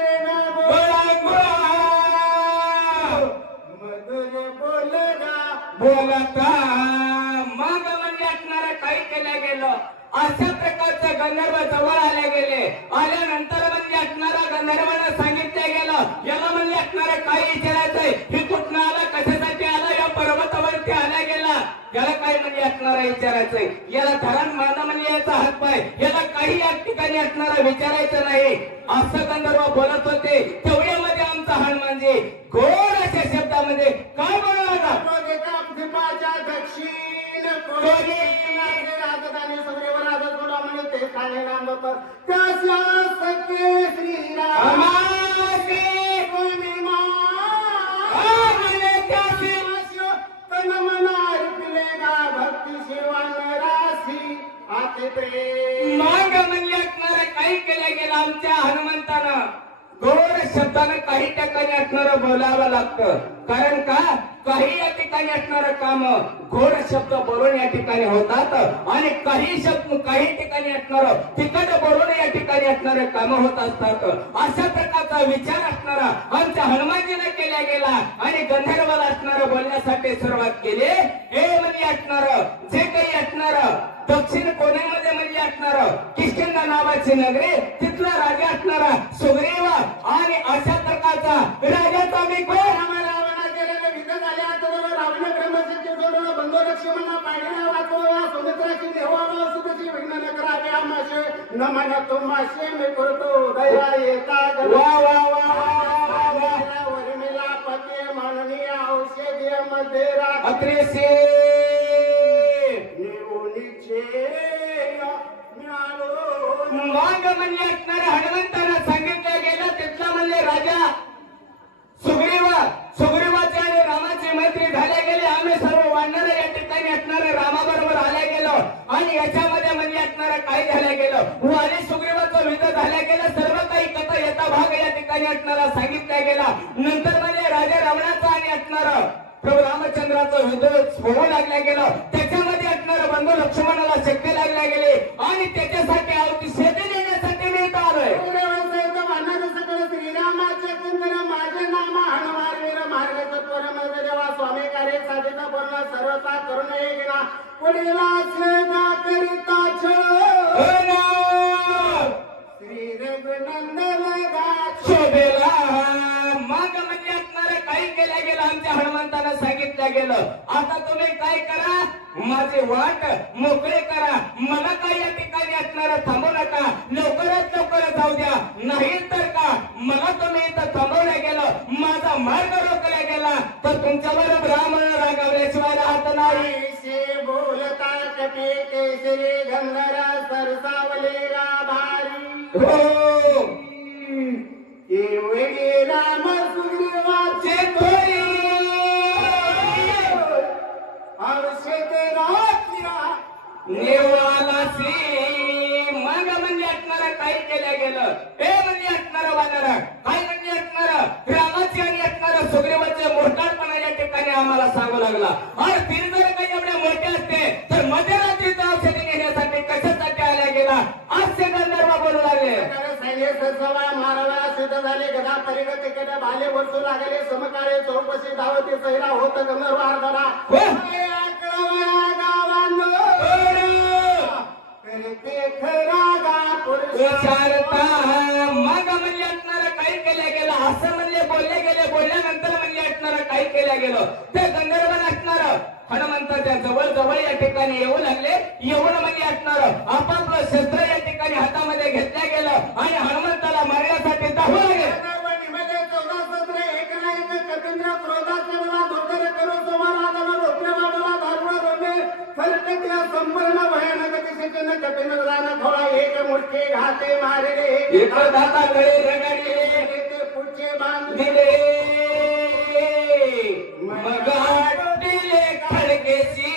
मधुर बोलगा बोलता. मग म्हणजे ऐकणार काही केलं गेलं. अशा प्रकारचं गंधर्व जवळ आले गेले. आल्यानंतर म्हणजे ऐकणारा गंधर्वांना सांगितलं गेलं, याला म्हणजे ऐकणारा काही विचारायचंय, ही कुठनं आला, कशासाठी आला, या पर्वतावरती आला गेला, याला काय म्हणजे ऐकणारा विचारायचंय, याला धरण मारणं म्हणजे याचा हातपाय, याला काही या ठिकाणी ऐकणारा विचारायचं नाही असं गंधर्व बोलत होते. तेवढ्यामध्ये आमचा हनुमानजी गोड अशा शब्दामध्ये काय बोलला होता. राजधानी सुग्रीव राजा तुला म्हणे ते खाणे नाम होतं त्याच्या सखे श्रीराम भक्ती शिवान राशी आते प्रेम माग म्हणले असणार काही केलं गेलं आमच्या हनुमंतानं गोड शब्दानं काही ठिकाणी असणारं बोलावं लागतं कारण का काही या ठिकाणी असणारं काम गोड शब्द बोलून या ठिकाणी होतात आणि काही ठिकाणी असणारं तिखट बोलून या ठिकाणी असणारे काम होत असतात अशा प्रकारचा विचार असणारा आमच्या हनुमानजीने केला गेला आणि गंधर्वाला असणारं बोलण्यासाठी सुरुवात केली हे म्हणजे असणारं जे काही असणारं दक्षिण कोण्यामध्ये म्हणजे असणार किष्किंधा नावाची नगरी तिथला राजा असणारा सुग्रीव आणि अशा प्रकारचा राजाचा मी कोण रावणा केलेले विध झाले आता रावण ब्रह्मचर्य जोडून बंधू लक्ष्मणा पाहिला वाचवा सुमित्राची देवाला सुखची विघ्न न करावे आमाशे न म्हणा तुमाशे मी करतो दया येता वा वा वा वर्मिला पते माननीय औषधी मध्ये अत्रेसे माग म्हणले असणाऱ्या हनुमंताला सांगितलं गेलं तिथला म्हणले राजा सुग्रीवाचे आणि रामाची मैत्री झाल्या गेली आम्ही सर्व वाढणारे या ठिकाणी असणारे रामाबरोबर आल्या गेलो आणि याच्यामध्ये म्हणजे असणारं काय झालं गेलं आणि सुग्रीवाचं युद्ध झाल्या गेलं सर्व काही कथा येता भाग या ठिकाणी असणारा सांगितला गेला नंतर म्हणजे राजा रावणाचा आणि असणारं प्रभू रामचंद्राचं युद्ध होऊ लागल्या गेलं त्याच्यामध्ये असणारं बंधू लक्ष्मणाला शक्ती लागल्या गेली आणि त्याच्यासाठी आवती शेती देण्यासाठी मी इथं आलोय श्रीरामाचे कुंदर माझे नाम हनुमान वीर मार्ग तत्वर देवा स्वामी कार्य साधिता पूर्ण सर्वता करून गेला पुढीला सेवा करिता श्री रघुनंदन शोभेला मग म्हणजे असणारं काही केलं गेलं आमच्या हनुमंतानं सांगितलं गेलं आता तुम्ही काय करा माझी वाट मोकळे करा मला काय या ठिकाणी असणारं थांबू नका लवकरात लवकर जाऊ द्या नाही तर का मला तुम्ही इथं थांबवलं गेलं माझा मार्ग रोखला गेला तर तुमच्यावर ब्राह्मण रागावल्याशिवाय राहत नाही बोलता कपी केसरी गंधरा सरसावले भारी हो एवढे राम सुग्रीवाचे थोरी औषध रात्रीला नेवाला मग म्हणजे असणारं काही केलं गेलं हे म्हणजे असणारं वानरा काय म्हणजे असणारं रामाची आणि असणारं सुग्रीवाचे मोठ्यापणा या ठिकाणी आम्हाला सांगू लागला आणि तीर जर काही एवढे मोठे असते तर मध्यरात्रीचं औषधी घेण्यासाठी कशासाठी आल्या गेला आज ते गंधर्व बोलू लागले माराव्या सिद्ध झाले गदा परिगत केल्या भाले वरसू लागले समकाळे चौकशी धावते सैरा होत गंधर्व अर्धरा विचारता मग म्हणजे असणारं काही केलं गेलं असं म्हणजे बोलले गेले बोलल्यानंतर म्हणजे असणारं काही केलं गेलं ते गंधर्व असणारं हनुमंताच्या जवळ जवळ या ठिकाणी येऊ लागले येऊन म्हणजे असणारं आपापलं शस्त्र या ठिकाणी हातामध्ये घेतलं गेलं आणि हनुमंताला मारण्यासाठी धावू लागले संपूर्ण भयानक दिशेने कपिन थोडा एक मुठ्ठी घाते मारले एक दाता गळे रगडले पुढचे बांध दिले मग दिले खडकेची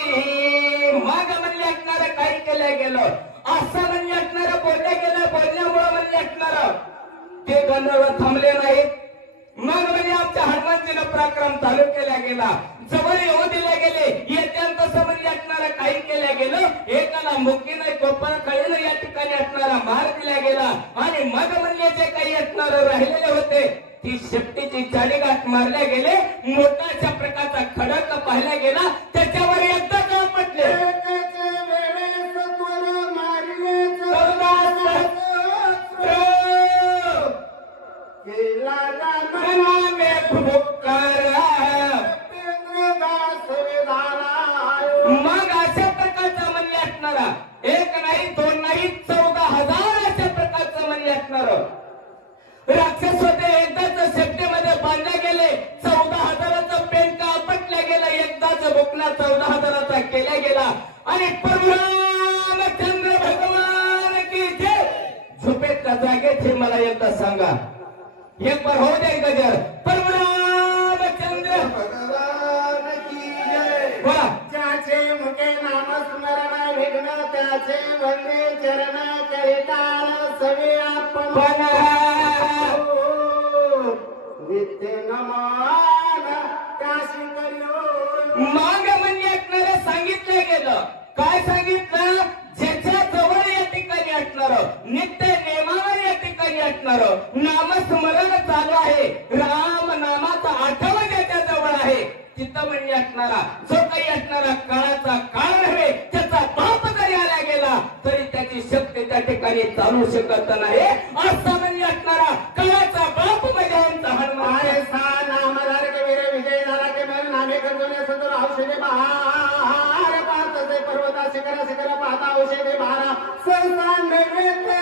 मग म्हणजे असणारं काही केलं गेलं असं म्हणजे असणारं बोललं गेलं बोलण्यामुळे म्हणजे असणारं ते गंधर्व थांबले नाहीत मग म्हणजे आमच्या हनुमानजीनं पराक्रम चालू केला गेला जवळ येऊ दिले गेले येत्यान तसं म्हणजे असणारं काही केलं गेलं एकाला मुक्कीनं कोपरा कळीनं या ठिकाणी असणारा मार दिला गेला आणि मग म्हणजे जे काही असणारं राहिलेले होते ती शक्तीची चाडीगाठ मारल्या गेले मोठा अशा प्रकारचा खडक पाहिला गेला त्याच्यावर एकदा का पटले मग अशा प्रकारचा म्हणजे असणारा एक नाही दोन नाही 14,000 अशा प्रकारचं म्हणजे असणार राक्षस होते एकदाच शेपटीमध्ये बांधले गेले 14,000चं पेंट आपटल्या गेलं एकदाच खर्च बुकना 14,000चा केला गेला आणि रामचंद्र भगवान की जय. झोपेत का जागेत हे मला एकदा सांगा. एक बार हो जाए गजर. रामचंद्र भगवान की जय. बोला. ज्याचे मुखे नामस्मरण विघ्न त्याचे वंदे चरण करिताल सवे आपण विद्ये नमान काशी करियो. माग म्हणजे असणारं सांगितलं गेलं. काय सांगितलं? ज्याच्या जवळ या ठिकाणी असणार नित्य नेमावर या ठिकाणी असणार नामस्मरण चालू आहे. राम नामाचा आठवण ज्याच्या जवळ आहे तिथं म्हणजे असणारा जो काही असणारा काळाचा काळ नव्हे त्याचा बाप जरी आला गेला तरी त्याची शक्ती त्या ठिकाणी चालू शकत नाही. असा म्हणजे असणारा काळाचा बाप म्हणजे आमचा हनुमान. नामधार के वीर विजय झाला के मन नामे करजोने सदर औषधे बहार पाहतसे पर्वता शिखर शिखर पाहता औषधे बहारा संतान नैवेद्य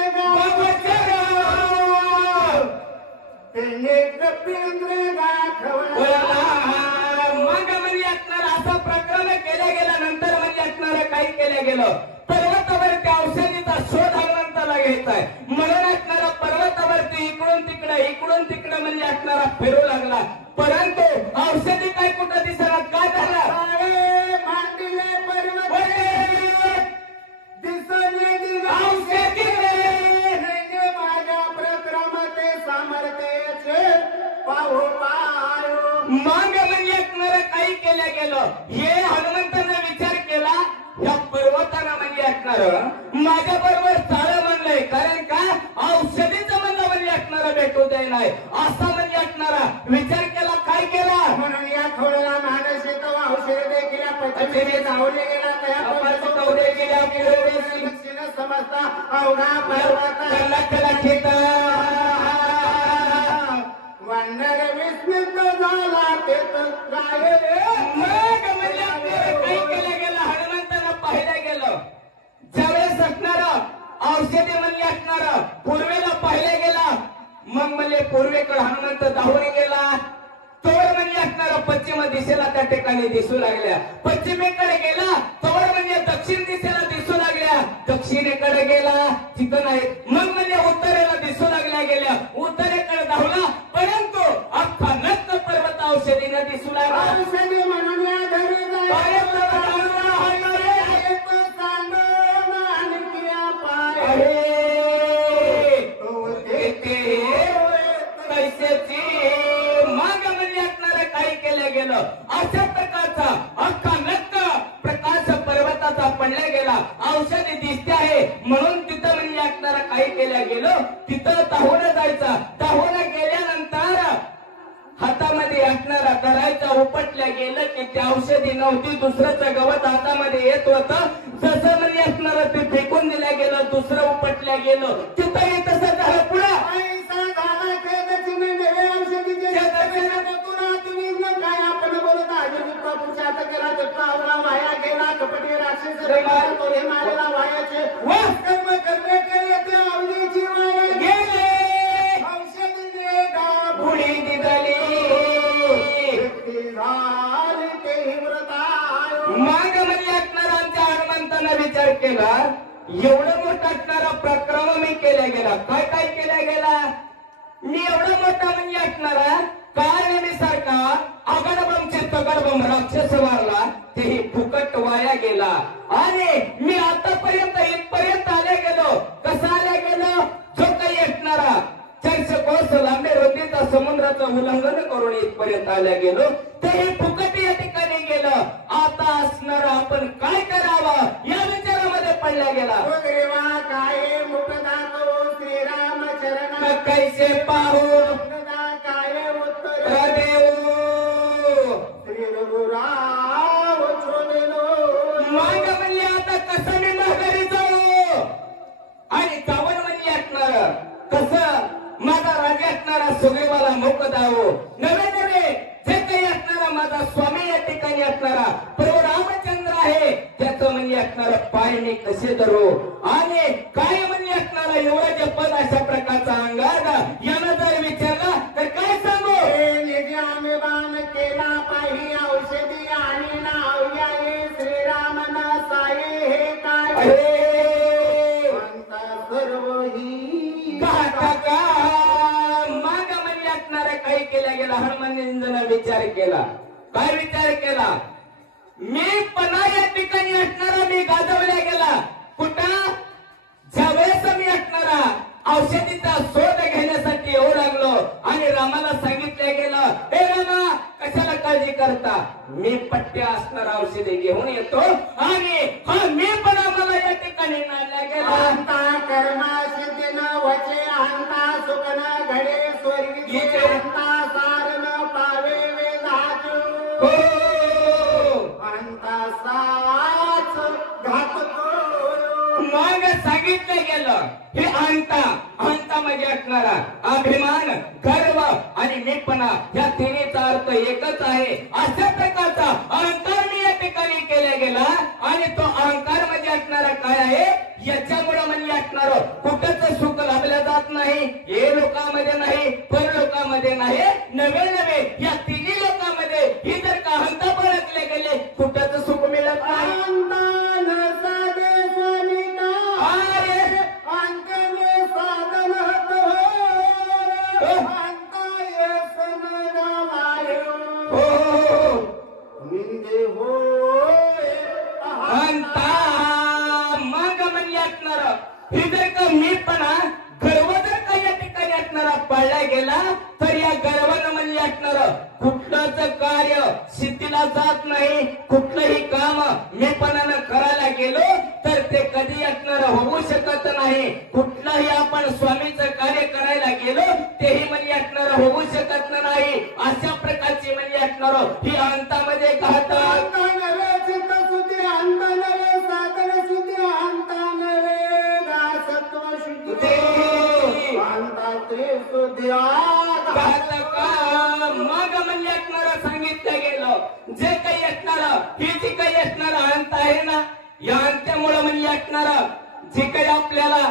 मग म्हणजे असणार असं प्रकरण केलं गेल्यानंतर म्हणजे असणार काही केलं गेलं. पर्वतावरती औषधीचा शोध हनुमंताला घ्यायचाय म्हणून असणारा पर्वतावरती इकडून तिकडे म्हणजे असणारा फिरू लागला. परंतु औषधी काय कुठं दिसणार. काय झालं? मांग म्हणजे असणार काही केलं गेलं. हे हनुमंतानं विचार केला या पर्वताला म्हणजे असणार माझ्या बरोबर चाल म्हणलंय. कारण का औषधीचं म्हणलं म्हणजे असणारा भेटू दे नाही असा म्हणजे असणारा विचार केला. काय केला? म्हणून या थोड्याला मानस येतो औषध देखील पश्चिमेने धावले गेला दक्षिण समजता अवघा पर्वत वंडर विस्मित झाला ते काय काही केलं गेलं. हनुमंताला पाहिलं गेलं ज्यावेळेस असणारं औषधी म्हणजे असणारं पूर्वेला पाहिलं गेला. मग म्हणजे पूर्वेकडे हनुमंत धावून गेला. तोवर म्हणजे असणारा पश्चिम दिशेला त्या ठिकाणी दिसू लागल्या. पश्चिमेकडे गेला तोवर म्हणजे दक्षिण दिशेला दिसू लागल्या. दक्षिणेकडे गेला तिथं नाही. मग म्हणजे उत्तरेला दिसू लागल्या गेल्या. उत्तरेकडे धावला परंतु अख्खा नक्क पर्वत औषधीने दिसू लागला. औषधी म्हणून या घरी अशा प्रकारचा अख्खा नक्क प्रकाश पर्वताचा पडला गेला. औषधी दिसते आहे म्हणून तिथं म्हणजे असणारा काही केल्या गेलो. तिथं धावून जायचा. धावून गेल्यानंतर हातामध्ये असणारा करायचा उपटल्या गेलं की त्या औषधी नव्हती. दुसऱ्याचं गवत हातामध्ये येत होतं. जसं म्हणजे असणारा ते फेकून दिल्या गेलं. दुसरं उपटल्या गेलं. तिथं तसं झालं. पुढं काय आपण बोलत पुरुषात गेला तेवढा वाया गेला कपटी राक्षस मारेला वायाचे कर्म करणे केले ते आवडीची वाया गेले. औषधी पुढी दिदली झाली ते व्रता. माग म्हणजे असणारा आमच्या हनुमंतानं विचार केला एवढं मोठं असणारा प्रक्रम मी केला गेला. काय काय केला गेला. मी एवढा मोठा म्हणजे असणारा काय नेहमीसारखा अगडबम चित्तगडबम राक्षस मारला तेही फुकट वाया गेला. आणि मी आतापर्यंत इथपर्यंत आले गेलो. कसा आले गेलो. जो काही असणारा 400 कोस लांबे रुंदीचा समुद्राचं उल्लंघन करून इथपर्यंत आल्या गेलो. तेही फुकट या ठिकाणी गेलं. आता असणार आपण काय करावं या विचारामध्ये पडला गेला. काय मुक्ता श्रीराम चरण कैसे पाहू काय उत्तर देऊ श्री रघुराव माग म्हणजे आता कसं मी माघारी जाऊ आणि जावण म्हणजे असणार कसं माझा राजा असणारा सुग्रीवाला मुख दावो. नवे नवे जे काही असणारा माझा स्वामी या ठिकाणी असणारा प्रभू रामचंद्र आहे त्याचं म्हणजे असणारा पायने कसे धरू आणि काय म्हणजे असणारा युवराज पद अशा प्रकारचा अंगार यानं जर विचारला तर काय सांगू. आम्ही बाण केला पाहिजे औषधी आणि नाव अरे अंता सर्व ही घातका माग म्हणजे असणारा काही केला गेला. हनुमानजींना विचार केला. काय विचार केला? मी पणा या ठिकाणी असणारा मी गाजवल्या गेला. कुठं? ज्यावेळेस मी असणारा औषधीचा शोध घेण्यासाठी येऊ लागलो आणि रामाला सांगितलं गेलं, हे रामा कशाला काळजी करता, मी पट्ट्या असणारा औषधे घेऊन येतो आणि हा मी पण आम्हाला या ठिकाणी नाडला गेला. अंता कर्मा सिद्ध न वचे अंता सुख न घडे स्वर्गी अंता सार न पावे वेदाचू अंता साच घातको. मग सांगितलं गेलं हे अंता म्हणजे असणारा अभिमान, गर्व आणि मीपणा या तिन्हीचा अर्थ एकच आहे. अशा प्रकारचा अहंकार मी या ठिकाणी केला गेला आणि तो अहंकार म्हणजे असणारा काय आहे? याच्यामुळे म्हणजे असणार कुठंच सुख लाभलं जात नाही. हे लोकांमध्ये नाही, परलोकामध्ये नाही, नवे नवे या तिन्ही लोकांमध्ये ही जर का अहंता बळकले गेले कुठंच सुख मिळत नाही. अंता न साधे स्वामिका अरे अंतने साधन होतो अंता येसन गावायो हो निंदे होय अंता मग म्हणजे असणार ही जर का मीपणा, गर्व जर का या ठिकाणी असणारा पाळला गेला तर या गर्वानं म्हणजे असणार कुठलंच कार्य सिद्धीला जात नाही. कुठलंही काम मीपणानं करायला गेलो तर ते कधी असणार होऊ शकत नाही. कुठलंही आपण स्वामीचं कार्य करायला गेलो तेही म्हणजे असणार होऊ शकत नाही. अशा प्रकारची म्हणजे असणार ही अंतामध्ये घातक. अंता नवे चित्तशुद्धी अंता नवे साधन शुद्धी अंता नवे दासत्व शुद्धी अंता त्रिशुद्धी मग म्हणजे असणार सांगितलं गेलं जे काही असणार ही जी काही असणार अंत आहे ना, या अंत्यामुळे म्हणजे असणार जी काही आपल्याला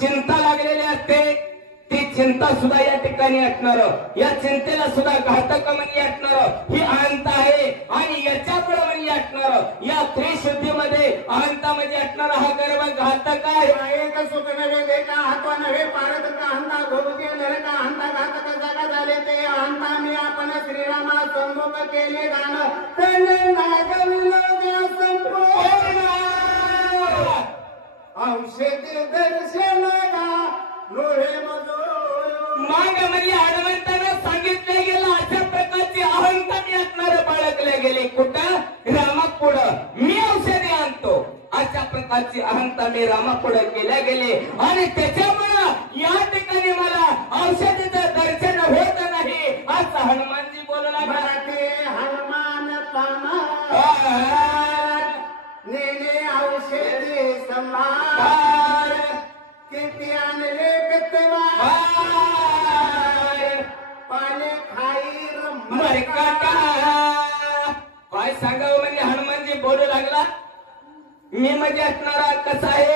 चिंता लागलेली असते ती चिंता सुद्धा या ठिकाणी असणार, या चिंतेला सुद्धा घातक म्हणजे असणार ही अंत आहे. आणि याच्यामुळे म्हणजे असणार या त्रिशुद्धीमध्ये अंतामध्ये असणार हा गर्व घातक आहे. एक सुख नवे देखा हातवा नवे पारत का अंता भोगते नरका अंता घातक जागा झाले ते अंता मी आपण श्रीरामा सम्मुख केले गाणं त्याने नागविलो त्या संपूर्ण औषधी दर्शन लोहे मजो. माग म्हणजे हनुमंतांना सांगितलं गेलं अशा प्रकारचे अहंकार असणारे बाळगले गेले. कुठं? रामापुढं मी औषधे आणतो अशा प्रकारची अहंता मी रामापुढे केल्या गेले आणि त्याच्यामुळं या ठिकाणी मला औषधीचं दर्शन होत नाही असं हनुमानजी बोलू लागला. मराठी हनुमान पामा नेने औषधी समार किती आणले कतवा पाने खाई मरकाटा. काय सांगावं म्हणजे हनुमानजी बोलू लागला. मी म्हणजे असणारा कसा आहे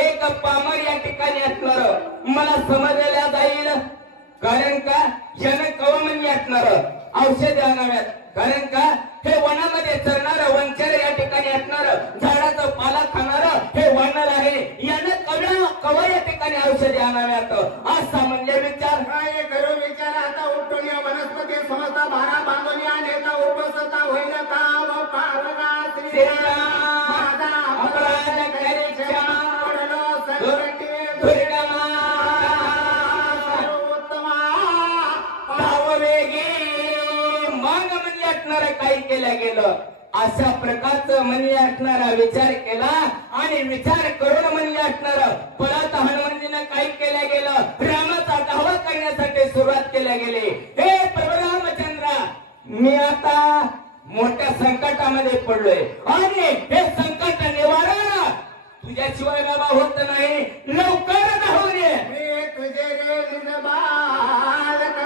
एक पामर या ठिकाणी असणार मला समजल्या जाईल. कारण का यानं कव म्हणजे असणार औषध आणाव्यात. कारण का हे वनामध्ये चरणार वंचर या ठिकाणी असणार झाडाचं पाला खाणार हे वानर आहे. यानं कवा या ठिकाणी औषधे आणाव्यात असा म्हणजे विचार. काय करू विचार आता उठून या वनस्पती समजता भारा बांधून या नेता उपसता होईल का व पावगा श्रीराम माझा अपराध करे क्षमा पडलो संकटे दुर्गमा सर्वोत्तमा भाववेगी. मग म्हणजे असणार काही केलं गेलं अशा प्रकारचं म्हणजे असणारा विचार केला आणि विचार करून म्हणजे असणार परत हनुमानजीनं काही केलं गेलं रामाचा दावा करण्यासाठी सुरुवात केल्या गेली. हे प्रभू रामचंद्रा मी आता मोठ्या संकटामध्ये पडलोय आणि हे संकट निवारण तुझ्याशिवाय बाबा होत नाही. लवकर धावून ये. मी तुझे रे निज बालक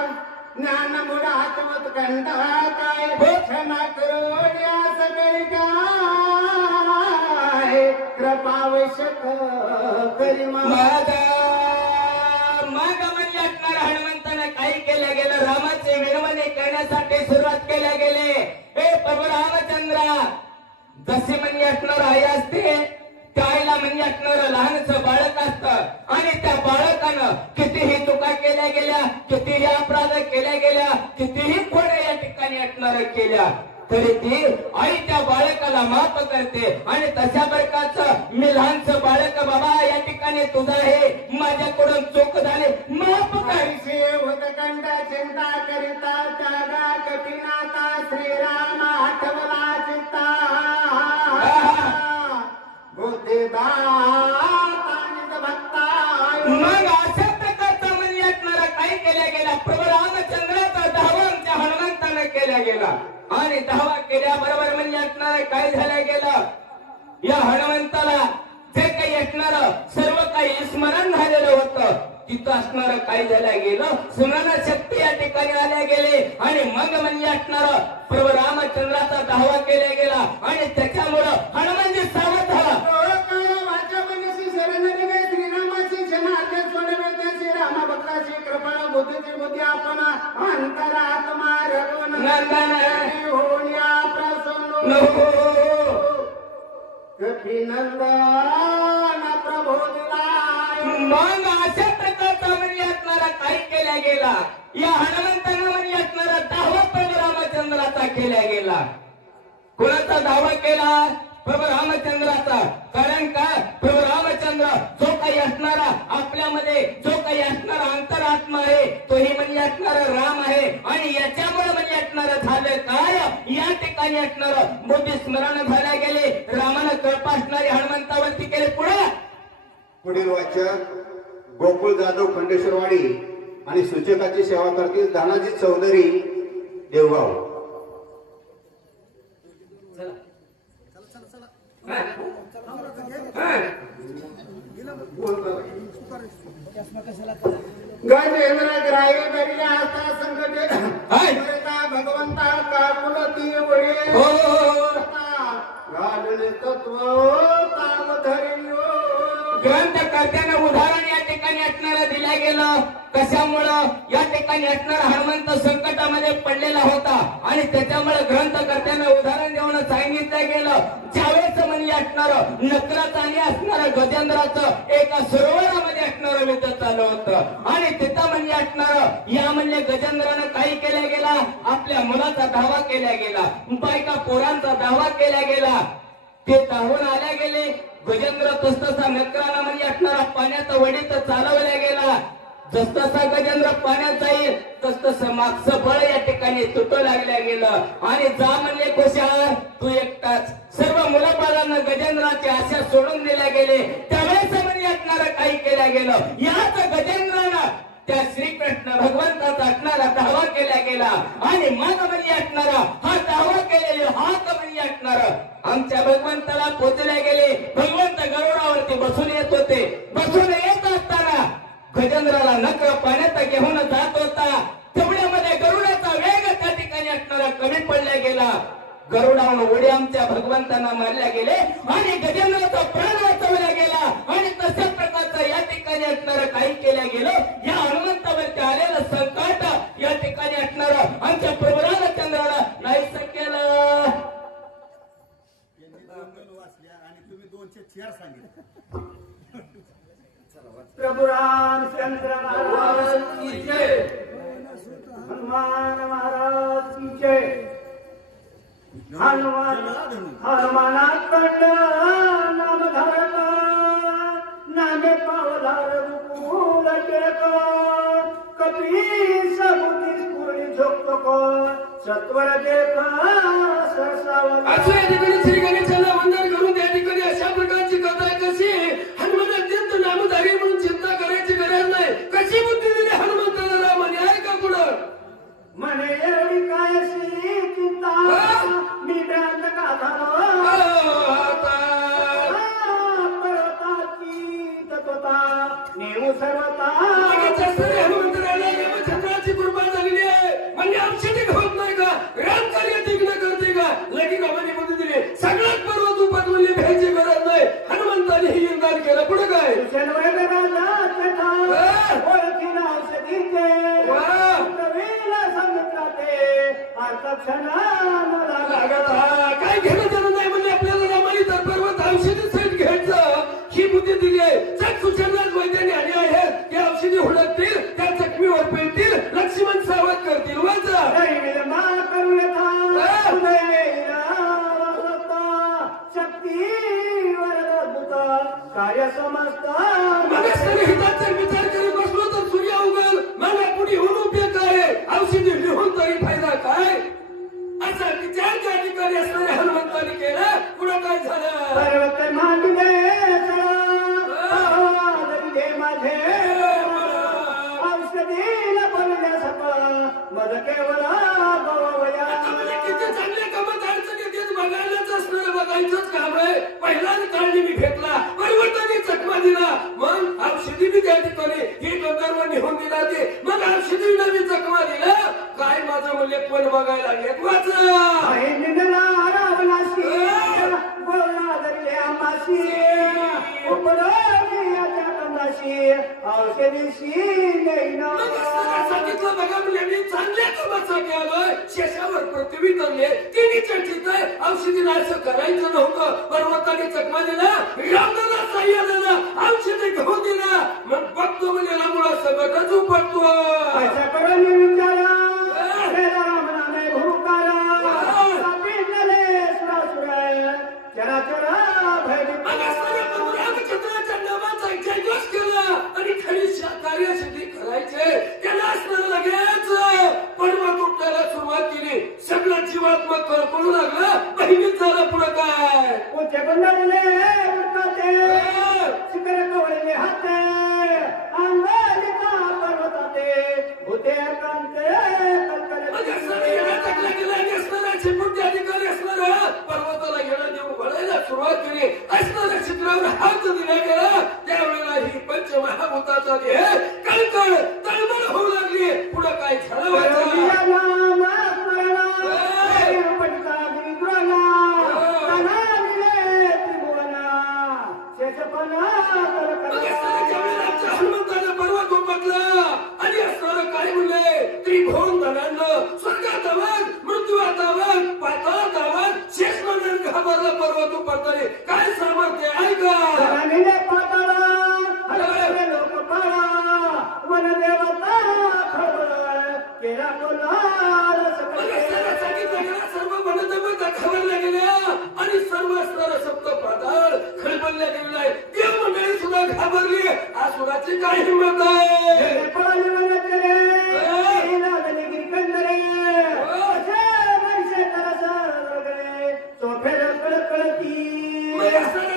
ज्ञान मुड आत्मत कंठा काय क्षमा करून या सगळी काय कृपावश्यक करी माझा मग म्हणजे असणार हनुमंतानं काही केलं गेलं रामाचे विनवणी करण्यासाठी सुरुवात केल्या गेले. हे प्रभू रामचंद्रा जसे म्हणजे असणार आई असते त्याला म्हणजे म्हणजे असणारं लहानसं बाळक असतं आणि त्या बाळकानं कितीही चुका केल्या गेल्या, कितीही अपराध केल्या गेल्या, कितीही खोड्या या ठिकाणी असणारं केल्या तरी ती आई त्या बाळकाला माफ करते आणि तशा प्रकारचं मी लहानसं बाळक बाबा या ठिकाणी तुझा हे माझ्याकडून चूक झाले माफ कर. उदकंड चिंता करिता त्यागा कपिनाथा श्रीराम आठवला चित्ता मग अशा प्रकारचा म्हणजे असणारा काय केल्या गेला प्रभू रामचंद्राचा धावा आमच्या हनुमंतानं केल्या गेला आणि धावा केल्याबरोबर म्हणजे असणारं काय झालं गेलं या हनुमंताला जे काही असणारं सर्व काही स्मरण झालेलं होतं तिथं असणारं काय झालं गेलं स्मरण शक्ती या ठिकाणी आल्या गेले आणि मग म्हणजे असणारं प्रभू रामचंद्राचा धावा केला गेला आणि त्याच्यामुळं हनुमानजी सावध झाला. रामा भक्ताची कृपा बुद्धीची बुद्धी आपण अंतरात्मा नंदन होण्या प्रसन्न कपिनंदन प्रभो दिला. मग अशा प्रकारचा म्हणजे असणारा काय केला गेला या हनुमंतानं म्हणजे असणारा दावा प्रभू रामचंद्राचा केला गेला. कोणाचा दावा केला प्रभू रामचंद्राचा कारण का प्रभू रामचंद्र जो काही असणारा आपल्यामध्ये जो काही असणारा अंतरात्मा आहे तोही म्हणजे असणारा राम आहे आणि याच्यामुळे म्हणजे असणारं झालं काय या ठिकाणी असणारं बुद्धी स्मरण झाल्या गेले रामानं कृपा असणारी हनुमंतावरती केले. पुढील वाचक गोकुळ जाधव खंडेश्वरवाडी आणि सूचकाची सेवा करतील धनाजी चौधरी देवगाव. गजेंद्र ग्राह्य धरिले असता संकटे भगवंता काकुलती वळे घालले तत्व ताम धरियो. ग्रंथकर्त्यानं उदाहरण या ठिकाणी असणारं दिलं गेलं कशामुळं या ठिकाणी असणारा हनुमंत संकटामध्ये पडलेला होता आणि त्याच्यामुळे ग्रंथकर्त्यानं उदाहरण देऊन सांगितलं गेलं ज्यावेळेस म्हणजे असणारं नकलाचं आणि असणारं गजेंद्राचं एका सरोवरामध्ये असणारं युद्ध चालू होतं आणि तिथं म्हणजे असणारं या म्हणजे गजेंद्रानं काही केल्या गेला आपल्या मुलाचा धावा केला गेला बायका पोरांचा धावा केला गेला ते धावून आल्या गेले. गजेंद्र तसतसा नकरानं म्हणजे असणारा पाण्याचा वडीत चालवल्या गेला जसतसा गजेंद्र पाण्यात जाईल तसतसं मागचं बळ या ठिकाणी तुटू लागल्या गेलं आणि जा म्हणले खुशाल तू एकटाच. सर्व मुलाबाळांना गजेंद्राची आशा सोडून दिल्या गेले. त्यावेळेस म्हणजे असणारं काही केल्या गेलं याच गजेंद्रानं त्या श्रीकृष्ण भगवंताचा असणारा दावा केला गेला आणि मग म्हणजे असणारा हा दावा केलेला हात म्हणजे असणारं आमच्या भगवंताला पोचले गेले. भगवंत गरुडावरती बसून येत होते. बसून येत असताना गजेंद्राला नकर पाण्यात घेऊन जात होता तेवढ्यामध्ये गरुडाचा वेग त्या ठिकाणी असणारा कमी पडला गेला. गरुडावरून उडी आमच्या भगवंतांना मारल्या गेले आणि गजेंद्राचा प्राण वाचवला गेला आणि तशा प्रकारचं या ठिकाणी असणारं काही केलं गेलं. या हनुमंतावरती आलेलं संकट या ठिकाणी असणारं आमच्या प्रभू रामचंद्राला नाहीसं केलं. प्रभू रामचंद्र महाराज की जय. हनुमान महाराज की जय. हनुमानाकडं नाम धारका नामे पावलार रूपूर टेका कपी सबुती स्फुरणी झोपतो सत्वर देखा सरसावत. असं या ठिकाणी श्री गणेशाला वंदन करून त्या ठिकाणी अशा प्रकारची कथा आहे कशी हनुमान अत्यंत नामधारी म्हणून चिंता करायची गरज नाही. कशी बुद्धी दिली हनुमंताला रामाने आहे का कुठं म्हणे एवढी काय श्री चिंता मी भ्रांत का झालो पर्वताची तत्वता नेऊ सर्वता हनुमंतराला रामचंद्राची कृपा झालेली आहे म्हणजे औषधी होत नाही का राम कार्य तिघ्न करते का लगी गमानी बुद्धी दिली सगळ्यात पर्वत उपात म्हणजे भ्यायची गरज नाही. हनुमंताने हे योगदान केलं पुढे काय काय घेणं देणं नाही म्हणजे आपल्याला रामाने तर पर्वत औषधी सहित घ्यायचं ही दिली आहे. जग सुचरणाज वैद्याने आले आहेत ते औषधी हुडकतील, त्या जखमीवर पिळतील, लक्ष्मण सावध करतील. वाचा कार्य समजता हिताचा विचार करत बसलो तर सूर्य उगल. मला पुढे होऊन उपयोग काय? औषधी लिहून तरी फायदा काय? असा विचार त्या ठिकाणी असणाऱ्या हनुमंताने केला. पुढे काय झालं? पर्वत मांडले माझे औषधीला बोलल्या सपा मज केवळ किती चांगले कामात अडचणी तेच बघायलाच असणार, बघायचंच काम आहे. पहिलाच काळजी मी भेटला, पर्वताने चकमा दिला, मग औषधी बी त्या ठिकाणी ही गंधर्व निघून दिला. ते मग औषधीला मी चकमा दिला. काय माझं मूल्य कोण बघायला लागले? वाचा बोलला दरले आमाशी उपराच्या कंदाशी औषधीशी सांगितलं बघा म्हणजे मी चांगल्या कामाचा गेलोय. शेषावर पृथ्वी तरले तिने चर्चित आहे. औषधीला असं करायचं नव्हतं. पर्वताने चकमा दिला, रावणाला सह्य दिला, औषधी घेऊन दिला. मग बघतो म्हणजे मुळा सगळंच उपटतो. पैसा करून विचारा रामनामे भूकारा सापीडले सुरासुर चरा चरा भयभीत रामचंद्राच्या नावाचा जयघोष केला आणि खरी कार्यसिद्धी करायचे त्याला असणार लगेच पर्वत उपटायला सुरुवात केली. सगळं जीवात्मक करपडू लागला. बहिणीच झाला. पुढे काय? उच्च बंधारले उठते शिखर कवळले हाते अंगालिका पर्वताते होते कांते अधिकारी असणारा पर्वताला येणं देऊन वळायला सुरुवात केली. असणाऱ्या शिखरावर हात दिला गेला. त्यावेळेला ही पंचमहाभूताचा देह कळकळ तळमळ होऊ लागली. पुढे काय झालं? हनुमंतानं पर्वत उपटला आणि असणारं काय म्हणले? त्रिभुवन धनांनं स्वर्गात आवाज, मृत्यूवात आवाज, पाताळात आवाज, शेषनारायण घाबरला पर्वत उपटताना. काय सामर्थ्य आहे का? वनदेवता खबर केला सर्व वनदेवता खवरल्या गेल्या आणि सर्व असणारा सप्त पाताळ खळबळल्या गेलेला आहे. देव मंडळी सुद्धा घाबरली. आसुराची काय हिंमत आहे?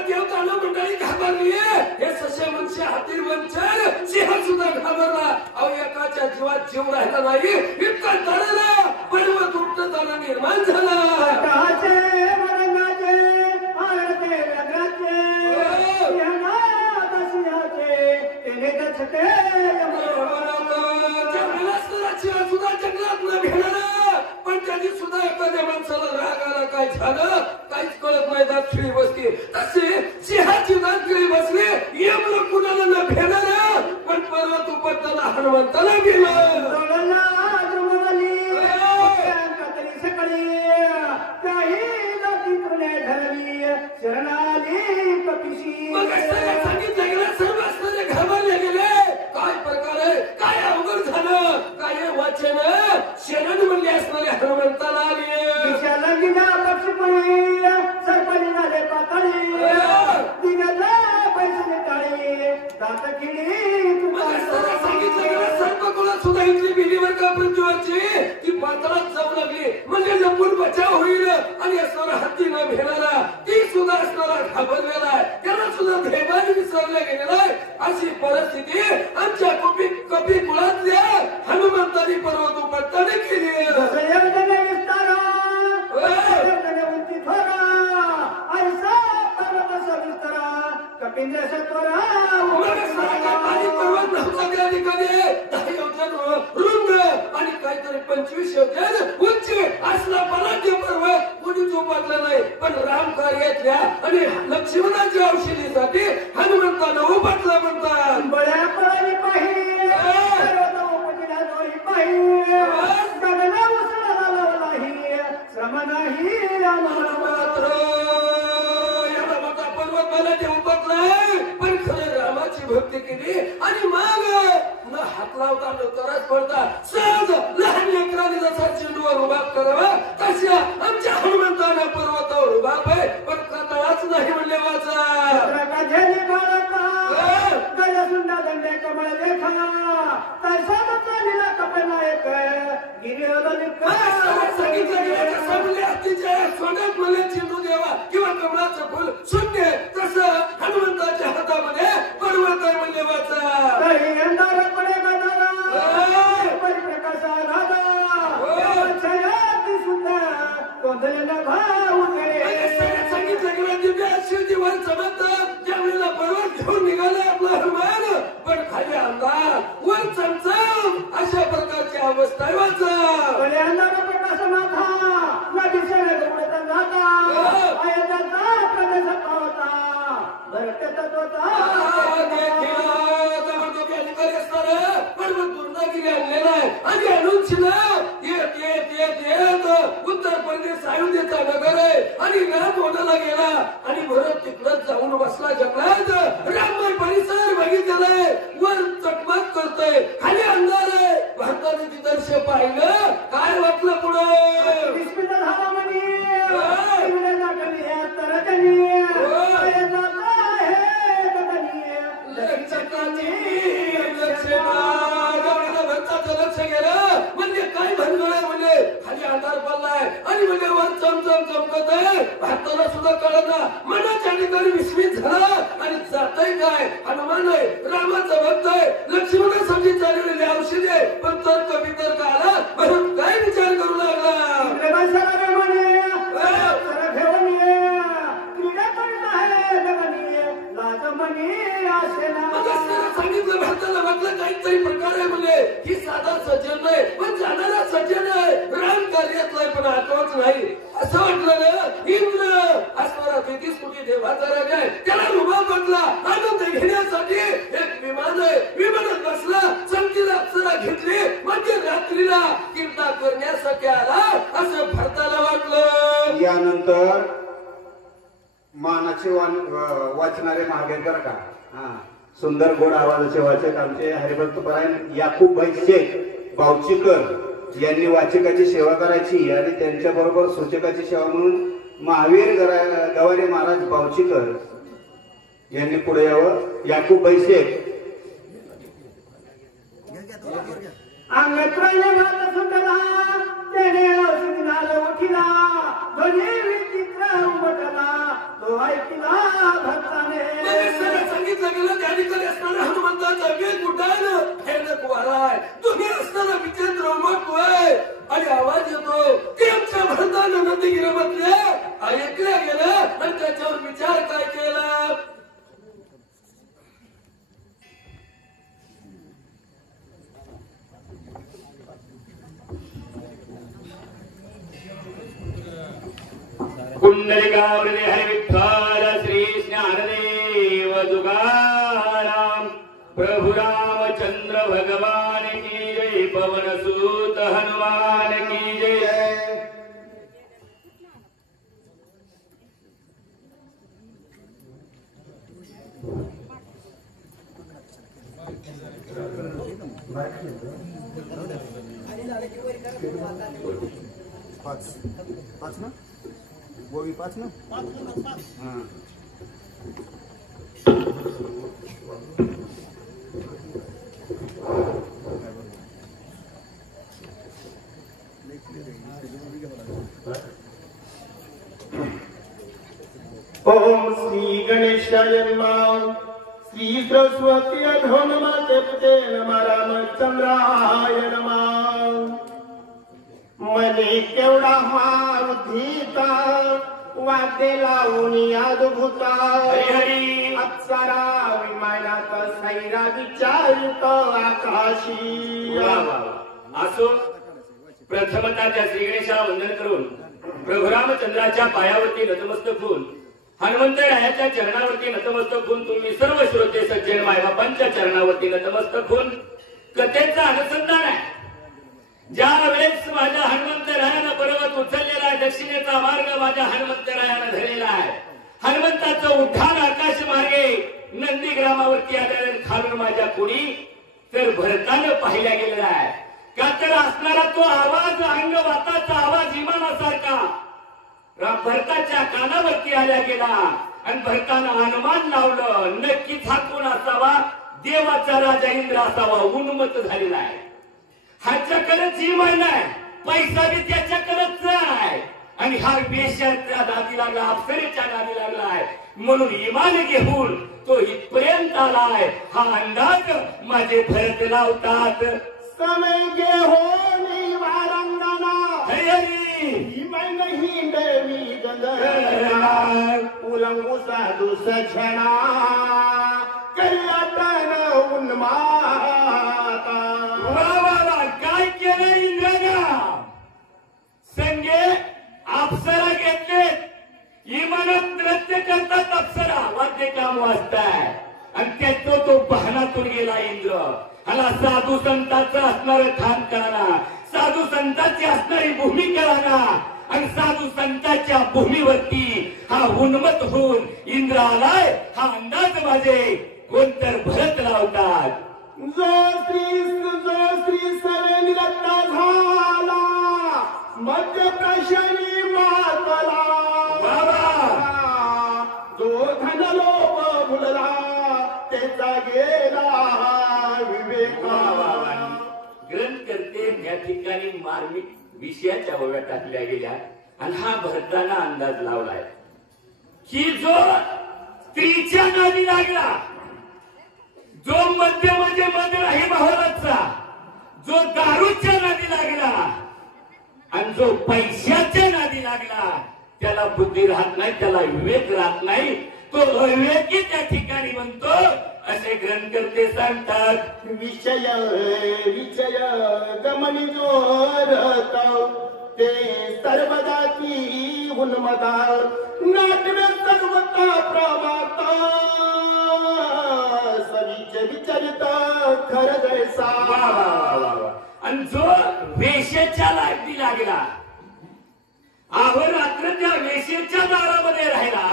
देवताला मंडळी घाबरली. हे ससे मनुष्य हाती वंचर सिंह सुद्धा घाबरला. अहो एकाच्या जीवात जीव राहिला नाही. इतका तळला पर्वत उपटताना निर्माण झाला. सुद्धा जंगलात न भेटला. पण त्यांनी सुद्धा एखाद्या माणसाला राग आला. काय झालं काहीच कळत नाही. दातखिळी बसली तसे सिंहाची दातखिळी बसली. यमला कुणाला न भेटणार. पण पर्वत उपटताना हनुमंताला गेलं. सांगितलं गेलं सर्व असणारे घाबरले गेले. काय प्रकार आहे? काय अवघड झालं? काय वाचन शरण म्हणले असणारे हनुमंताला आले. सरपणी झाले पातळी पैसे टाळी दात किडी सांगितलं गेलं सर्व कुळात सुद्धा इथली बिलीवर का पृथ्वीवरची ती पातळात जाऊ लागली. म्हणजे जपून बचाव होईल. आणि असणारा हत्ती न भेटणारा ती सुद्धा असणारा घाबरलेला आहे. त्याला सुद्धा धेमाने विसरले गेलेला आहे. अशी परिस्थिती आमच्या कपी कुळातल्या हनुमंतानी पर्वत उपटताना केली. पर्वत नव्हता त्या ठिकाणी 10 योजन रुंद आणि काहीतरी 25 योजन उंच असला पराध्य पर्वत कोणीच उपटला नाही. पण राम कार्यातल्या आणि लक्ष्मणाच्या औषधीसाठी हनुमंतानं उपटला म्हणतात. बळ्या पळाली पाहिजे श्रम नाही मात्र याला मोठा पर्वत मला ते उपटलाय. पण खरं लावता तरच पडता सहज लहान लेकराने जसा चेंडूवर उभा करावा तशा आमच्या हनुमंताने पर्वतावर उभा आहे पण कथाच नाही म्हणले वाचा कमळ देखा तसा नीला कपडा एक सोन्यात मला चेंडू द्यावा किंवा कमळाचं फुल शून्य तसं हनुमंताच्या हातामध्ये पर्वत आहे म्हणले वाचा शिवजीवर चमत ज्यावेळेला पर्वत घेऊन निघाले आपला हनुमान पण खाली अंधार वर चमचम अशा प्रकारची अवस्था आहे आणि आणून उत्तर प्रदेश अयोध्येचा नगर आहे आणि राम होण्याला गेला आणि भरत तिकडच जाऊन बसला जंगलात राममय परिसर बघितलाय वर चकमक करतोय खाली अंधार आहे भारताने तिदर्श पाहिलं काय वाटलं पुढे लक्ष गेलं म्हणजे काय भानगड आहे म्हणजे खाली अंधार पडलाय आणि म्हणजे वर चमचम चमकत आहे भारताला सुद्धा कळत ना मनाच्या ठिकाणी विस्मित झाला आणि जातय काय हनुमान आहे रामाचा भक्त आहे लक्ष्मणासाठी चाललेले औषध आहे पण तर्क बितर्क आला म्हणून काय विचार करू लागला सांगितलं भारताला वाटलं काहीतरी प्रकार आहे म्हणजे ही साधा सज्जन नाही पण जाणारा सज्जन आहे राम कार्यातलाय पण आठवच नाही असं वाटलं ना इंद्र अस्वरा 33 कोटी देवाचा राजा आहे त्याला रुबा बदला आनंद घेण्यासाठी एक विमान आहे विमानात बसला संगीला अप्सरा घेतली मध्य रात्रीला कीर्तन करण्यासाठी आला असं भारताला वाटलं यानंतर मानाचे वाचणारे महागेकर का सुंदर गोड आवाजाचे वाचक आमचे हरिभक्त परायण याकूबभाई शेख बावचीकर यांनी वाचकाची सेवा करायची आणि त्यांच्या बरोबर सूचकाची सेवा म्हणून महावीर गवारे महाराज बावचीकर यांनी पुढे यावं याकूबभाई शेख सांगितलं गेलं त्या ठिकाणी असणारा हनुमंताचा वेग उड्डाण फेरक वाराय तुम्ही असताना विचित्र उमटतोय आणि आवाज येतो की आमच्या भारतानं नंदगिरी म्हटले ऐकल्या गेलं आणि त्याच्यावर विचार काय केला कुंडलिकावृते हरिविठ्ठल श्री ज्ञानदेव तुकाराम प्रभु रामचंद्र भगवान की जय पवन सूत हनुमान की जय पाच ना गोवी पाच ना ओम श्री गणेशाय नमः श्री सरस्वती अधो नमः ते नमः रामचंद्राय नमः मने केवढा हा उद्धीता वाद्य लावून अद्भुता हरी अप्सरा विमानात सैरा विचारित आकाशी असो प्रथमतः त्या श्री गणेशाला वंदन करून प्रभू रामचंद्राच्या पायावरती नतमस्तक होऊन हनुमंतरायाच्या चरणावरती नतमस्तक होऊन तुम्ही सर्व श्रोते सज्जन मायबापांच्या चरणावरती नतमस्तक होऊन कथेचा अनुसंधान आहे ज्या वेळेस माझ्या हनुमंतरायानं पर्वत उचललेला आहे दक्षिणेचा मार्ग माझ्या हनुमंतरायानं धरलेला आहे हनुमंताचं उड्डाण आकाश मार्गे नंदी ग्रामावरती आलेले खालून माझ्या कुणी तर भरतानं पाहिला गेलेला आहे. का तर असणारा तो आवाज अंगवाताचा आवाज विमानासारखा भरताच्या कानावरती आल्या गेला आणि भरतानं अनुमान लावलं नक्कीच हा कोण असावा, देवाचा राजा इंद्र असावा. उन्मत्त झालेला आहे. ह्याच्याकडेच इमान आहे, पैसा बी त्याच्याकडेच आहे आणि हा वेश्याच्या नादी लागला, अप्सरेच्या नादी लागला आहे. म्हणून इमान घेऊन तो इथपर्यंत आलाय. हा अंदाज माझे भरत लावतात. समय के हो नहीं वारंगना मैं नहीं देवी गंधर्वा उलंगू साधू सछना कल्याण उन्माता. वा काय केलं इंद्रानं? संगे अप्सरा घेतलेत. इमानात नृत्य करतात अप्सरा, वाद्य काम वाजताय आणि त्याचा तो बहानातून गेला इंद्र. ह्याला साधू संतांचं असणारं ठाण कळाला, साधू संतांची असणारी भूमी कळाला आणि साधू संतांच्या भूमीवरती हा उन्मत्त होऊन इंद्र आलाय. हा अंदाज माझे कोणतर भरत लावतात. जो श्री सरेंद्रता झाला मध्य प्रशनी मातला जो धन लोभ भुलला त्याचा गेला विवेका. ग्रंथ करते या ठिकाणी मार्मिक विषयाच्या ओव्या टाकल्या गेल्या आणि हा भरताना अंदाज लावलाय की जो स्त्रीच्या नादी लागला, जो मध्य राही भावाचा, जो दारूच्या नादी लागला आणि जो पैशाच्या नादी लागला त्याला बुद्धी राहत नाही, त्याला विवेक राहत नाही, तो अविवेकी त्या ठिकाणी म्हणतो असे ग्रंथकर्ते सांगतात. विषय गमनी जोरत ते सर्वदा की उन्मता नाट्य सर्वता प्रमाता सविच विचरित खर जैसा. आणि जो वेश्येच्या लागली लागला, अहोरात्र त्या वेश्येच्या दारामध्ये राहिला,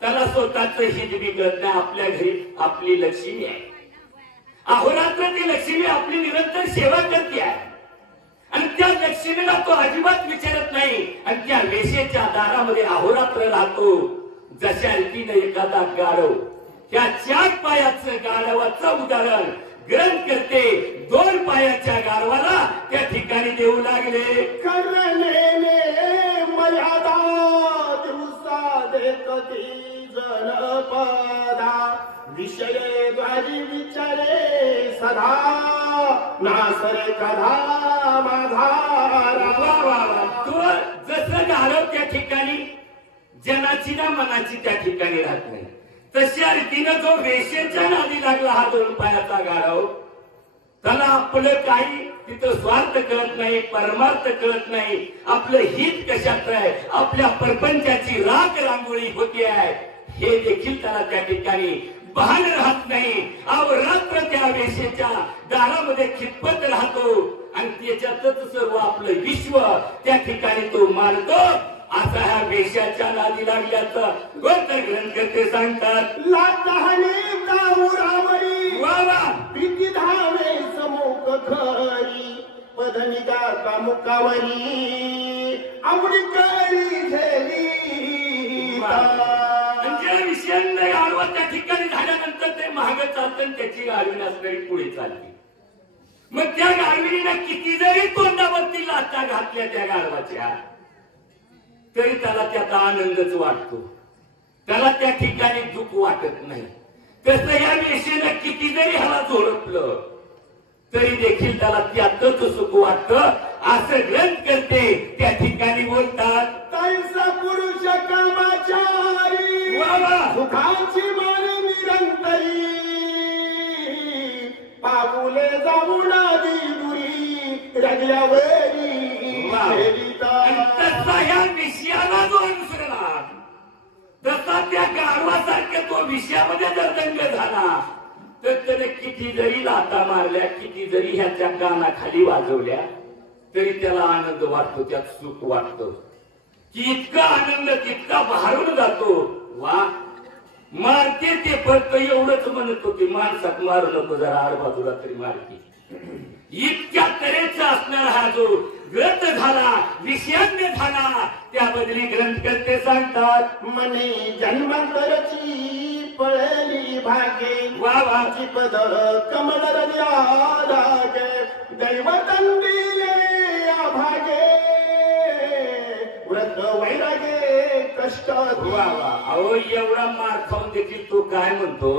त्याला स्वतःच हित बिघडत नाही. आपल्या घरी आपली लक्ष्मी आहे, अहोरात्र ती लक्ष्मी आपली निरंतर सेवा करते आहे आणि त्या लक्ष्मीला तो अजिबात विचारत नाही आणि त्या वेश्येच्या दारामध्ये अहोरात्र राहतो. जशा रीतीने एखादा गाढव त्या 4 पायाचं गाढवाचं उदाहरण ग्रंथ करते 2 पायाच्या गाढवाला त्या ठिकाणी देऊ लागले. करणे मर्यादा दिवसा देखती जनपदा विषय द्वारी विचारे सदा नासरे कधा माझा. तो जसं गाढव त्या ठिकाणी जनाची ना मनाची त्या ठिकाणी राहत नाही, तशा रीतीनं जो वेश्येच्या नादी लागला हा 2 पायाचा गाढव, त्याला आपलं काही तिथं स्वार्थ कळत नाही, परमार्थ कळत नाही, आपलं हित कशात आहे, आपल्या परपंचाची राख रांगोळी होते आहे हे देखील त्याला त्या ठिकाणी भान राहत नाही. अवरात्र त्या वेश्येच्या दारामध्ये खितपत राहतो आणि त्याच्यातच सर्व आपलं विश्व त्या ठिकाणी तो मानतो. असा ह्या वेश्याच्या नादी लागल्याचं कोणतं ग्रंथकर्ते सांगतात. लाटहाने दामुरावरी वा भीती धावे समुख खरी पदनिका कामुकावरी आवडी कळी झेली. ज्या विषयांना गाडवा त्या ठिकाणी झाल्यानंतर ते महाग चालतं आणि त्याची गाडवी असणारी पुढे चालते. मग त्या गाडविणीनं किती जरी तोंडावरती लाटा घातल्या त्या गाडवाच्या तरी त्याला त्याचा आनंदच वाटतो, त्याला त्या ठिकाणी दुःख वाटत नाही. तसं या वेशीनं किती जरी ह्याला झोडपलं तरी देखील त्याला त्यातच सुख वाटतं. असं ग्रंथ करते त्या ठिकाणी बोलतात. तैसा पुरुष कामाचारी सुखाची मान निरंतरी पाऊले जाऊन दुरी रगल्यावरी. तसा या विषयाला जो अनुसरला, तसा त्या गाढवासारख्या तो विषयामध्ये जर दंग झाला तर त्याने किती जरी लाता मारल्या, किती जरी ह्याच्या कानाखाली वाजवल्या तरी त्याला आनंद वाटतो, त्यात सुख वाटतं की इतका आनंद तितका बहारून जातो. वा मारते ते फक्त एवढंच म्हणत होते, माणसात मारू नको, जरा आडबाजूला तरी मारते. इतक्या तऱ्हेचा असणारा हा जो ग्रंथ झाला, विषयान्य झाला, त्या बदली ग्रंथकर्ते सांगतात मने जन्मांतरची पळली भागे वावाची पद कमल रागे दैवतन दिले भागे व्रत वैरागे कष्ट. वा वा. अहो एवढा मार खाऊन देखील तो काय म्हणतो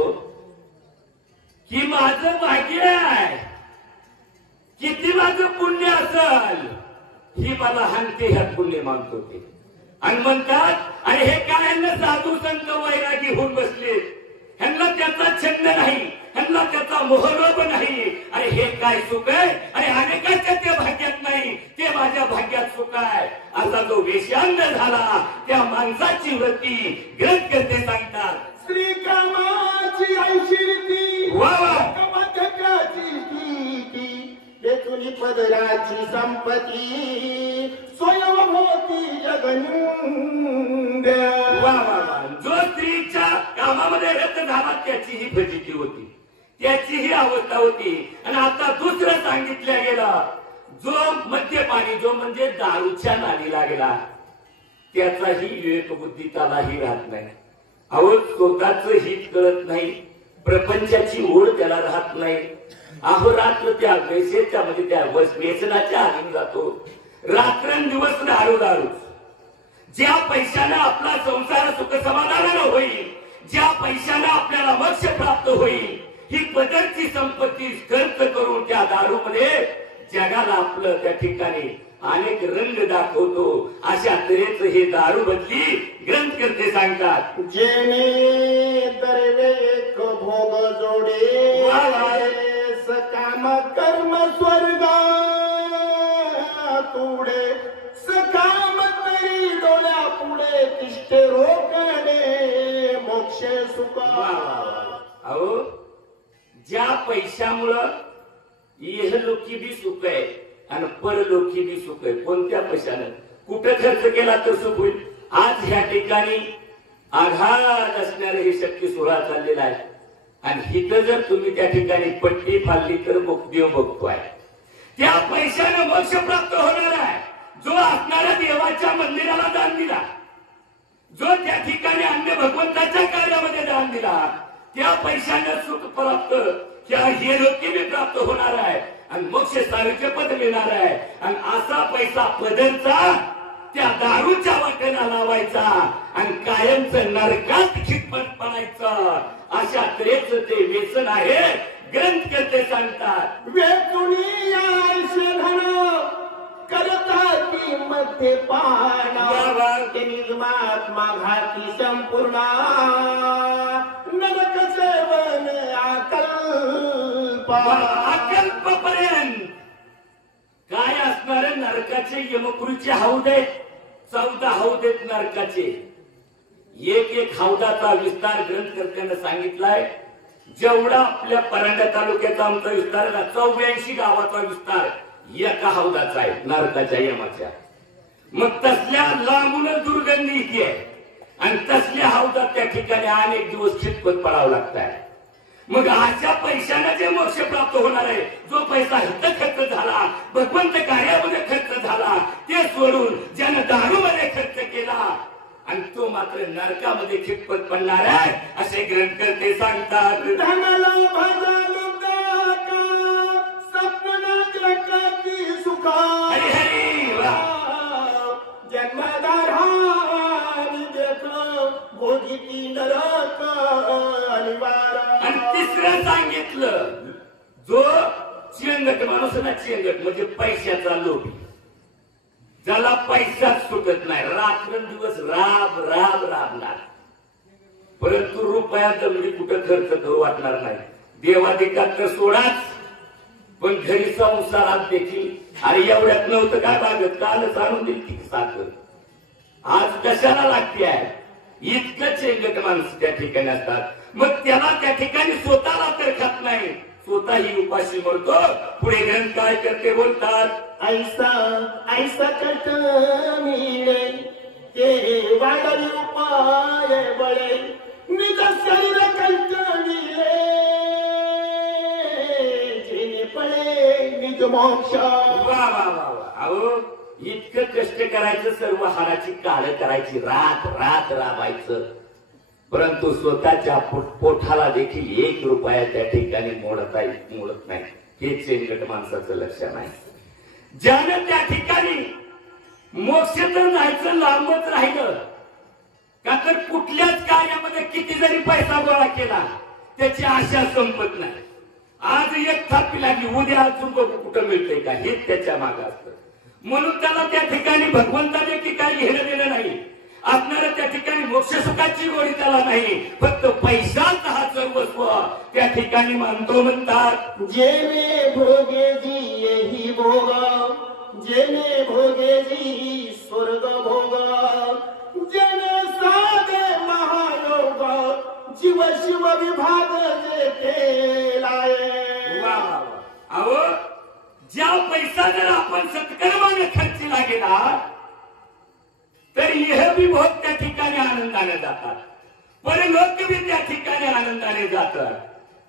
की माझं भाग्य आहे, किती माझं पुण्य असल ही मला हानते, ह्यात पुण्य मानतो ते. आणि म्हणतात अरे हे काय, ह्यांना साधू संत वैरागी होऊन बसले, ह्यांना त्याचा छंद नाही, ह्यांना त्याचा मोहलोभ नाही. अरे हे काय सुख आहे, अरे अनेकाच्या त्या भाग्यात नाही, ते माझ्या भाग्यात सुख आहे. असा जो वेशांत झाला त्या माणसाची वृत्ती ग्रंथकर्ते सांगतात. श्रीकामाची ऐशिरती वा वा. बेतुनी पदराची संपत्ती स्वयं होती जगनंद. वा वा वा. जो स्त्रीच्या कामामध्ये रत झाला त्याची ही फजिती होती, त्याची ही अवस्था होती. आणि आता दुसरं सांगितलं गेलं, जो मद्यपानी, जो म्हणजे दारूच्या नादी लागला, त्याचाही विवेक बुद्धी त्यालाही राहत नाही. अहो स्वतःच हित कळत नाही, प्रपंचाची ओढ त्याला राहत नाही. अहोरात्र त्या व्यसेच्या म्हणजे त्या व्यसनाच्या आधीन जातो, रात्रंदिवस दारू दारू. ज्या पैशानं आपला संसार सुख समाधानानं होईल, ज्या पैशानं आपल्याला मोक्ष प्राप्त होईल, ही पदरची संपत्ती खर्च करून त्या दारूमध्ये जगाला आपलं त्या ठिकाणी अनेक रंग दाखवतो. अशा तऱ्हेच हे दारू बदली ग्रंथकर्ते सांगतात. जेणे दरवे एक भोग जोडे सकाम कर्म स्वर्ग तुडे सकाम तरी डोळ्या पुढे तिष्ठे रोकणे मोक्ष सुख. अहो ज्या पैशामुळं इहलोकी बी सुख आहे आणि परलोकी बी सुख आहे, कोणत्या पैशानं कुठं खर्च केला तर सुख होईल. आज ह्या ठिकाणी आघात असणारे हे शक्ती सोहळा चाललेला आहे आणि हिथं जर तुम्ही त्या ठिकाणी पट्टी फाडली तर देव बघतोय. त्या पैशानं मोक्ष प्राप्त होणार आहे. जो असणाऱ्या देवाच्या मंदिराला दान दिला, जो त्या ठिकाणी अन्य भगवंताच्या कार्यामध्ये दान दिला, त्या पैशानं सुख प्राप्त त्या हे लोकी बी प्राप्त होणार आहे आणि मोक्ष सावित्र्य पद मिळणार आहे. आणि असा पैसा पदरचा त्या दारूच्या वाटेला लावायचा आणि कायमचं नरकात खितपत पडायचं. अशा तऱ्हेच ते व्यसन आहे. ग्रंथकर्ते सांगतात वेचुनी करता की मध्ये पाना ते निर्मात्मा घाती संपूर्ण नरक सेवन अकल्पपर्यंत काय असणार. नरकाचे यमपुरीचे हौद आहेत, 14 हौद आहेत नरकाचे. एक एक हौदाचा विस्तार ग्रंथकर्त्यानं सांगितलाय. जेवढा आपल्या परांडा तालुक्याचा आमचा विस्तार आहे ना, 84 गावाचा विस्तार एका हौदाचा आहे नरकाच्या यमाच्या. मग तसल्या लांबूनच दुर्गंधी इथे आहे आणि तसल्या हौदात त्या ठिकाणी अनेक दिवस खितपत पडावं लागत आहे. मग अशा पैशाने जे मोक्ष प्राप्त होणार आहे, जो पैसा हित खर्च झाला, भगवंत कार्यामध्ये खर्च झाला, ते सोडून ज्यानं दारूमध्ये खर्च केला आणि तो मात्र नरकामध्ये खितपत पडणार आहे, असे ग्रंथकर्ते सांगतात. धनाला भाजालो का सपनात रकाती सुखा हरी हरी वा. जन्मदारानी देख भोगिती नरक अनिवार्य. आणि तिसरं सांगितलं, जो चिंगट माणूस ना, चिंगट म्हणजे पैशाचा लोभी, ज्याला पैसाच सुटत नाही, रात्रंदिवस राब राब राबणार, परंतु रुपयात म्हणजे कुठं खर्च करू वाटणार नाही. देवाधिकार तर सोडाच, पण घरी संसारात देखील अरे एवढ्यात नव्हतं काय बागत, कालच आणून दिली ती साखर, आज कशाला लागते आहे. इतकं चेंगट माणसं त्या ठिकाणी असतात. मग त्याला त्या ठिकाणी स्वतःला तर खात नाही, स्वतःही उपाशी मरतो. पुढे ग्रंथ काय करते बोलतात. ऐसा ऐसा कट मिळे ते वाढली उपाय बळे निज मोक्ष. वा वा वा वा. अहो इतकं कष्ट करायचं, सर्व हाडाची काळ करायची, रात रात राबायचं, परंतु स्वतःच्या पोटाला देखील 1 रुपया त्या ठिकाणी मोडत नाही. हे चेंगट माणसाचं लक्षण आहे. ज्यानं त्या ठिकाणी मोक्ष तर जायचं लांबच राहिलं का, तर कुठल्याच कार्यामध्ये किती जरी पैसा गोळा केला त्याची आशा संपत नाही. आज एक थापी लागली, उद्या अजून कुठं मिळतंय का, हेच त्याच्या मागे असतं. म्हणून त्याला त्या ठिकाणी भगवंताने की काय घेणं देणं नाही. असणाऱ्या त्या ठिकाणी मोक्ष सुखाची गोडी त्याला नाही, फक्त पैशाच हा सर्वस्व त्या ठिकाणी मानतो. म्हणतात जेने भोगे जी यही भोगा, जेने भोगे जी स्वर्ग भोगा, जन साधे महायोग जीव शिव विभाग जे केलाय. वा वा वा. अहो ज्या पैसा जर आपण सत्कर्माने खर्चीला गेला तर यह बी भोग त्या ठिकाणी आनंदाने जातात, परलोक बी त्या ठिकाणी आनंदाने जातात.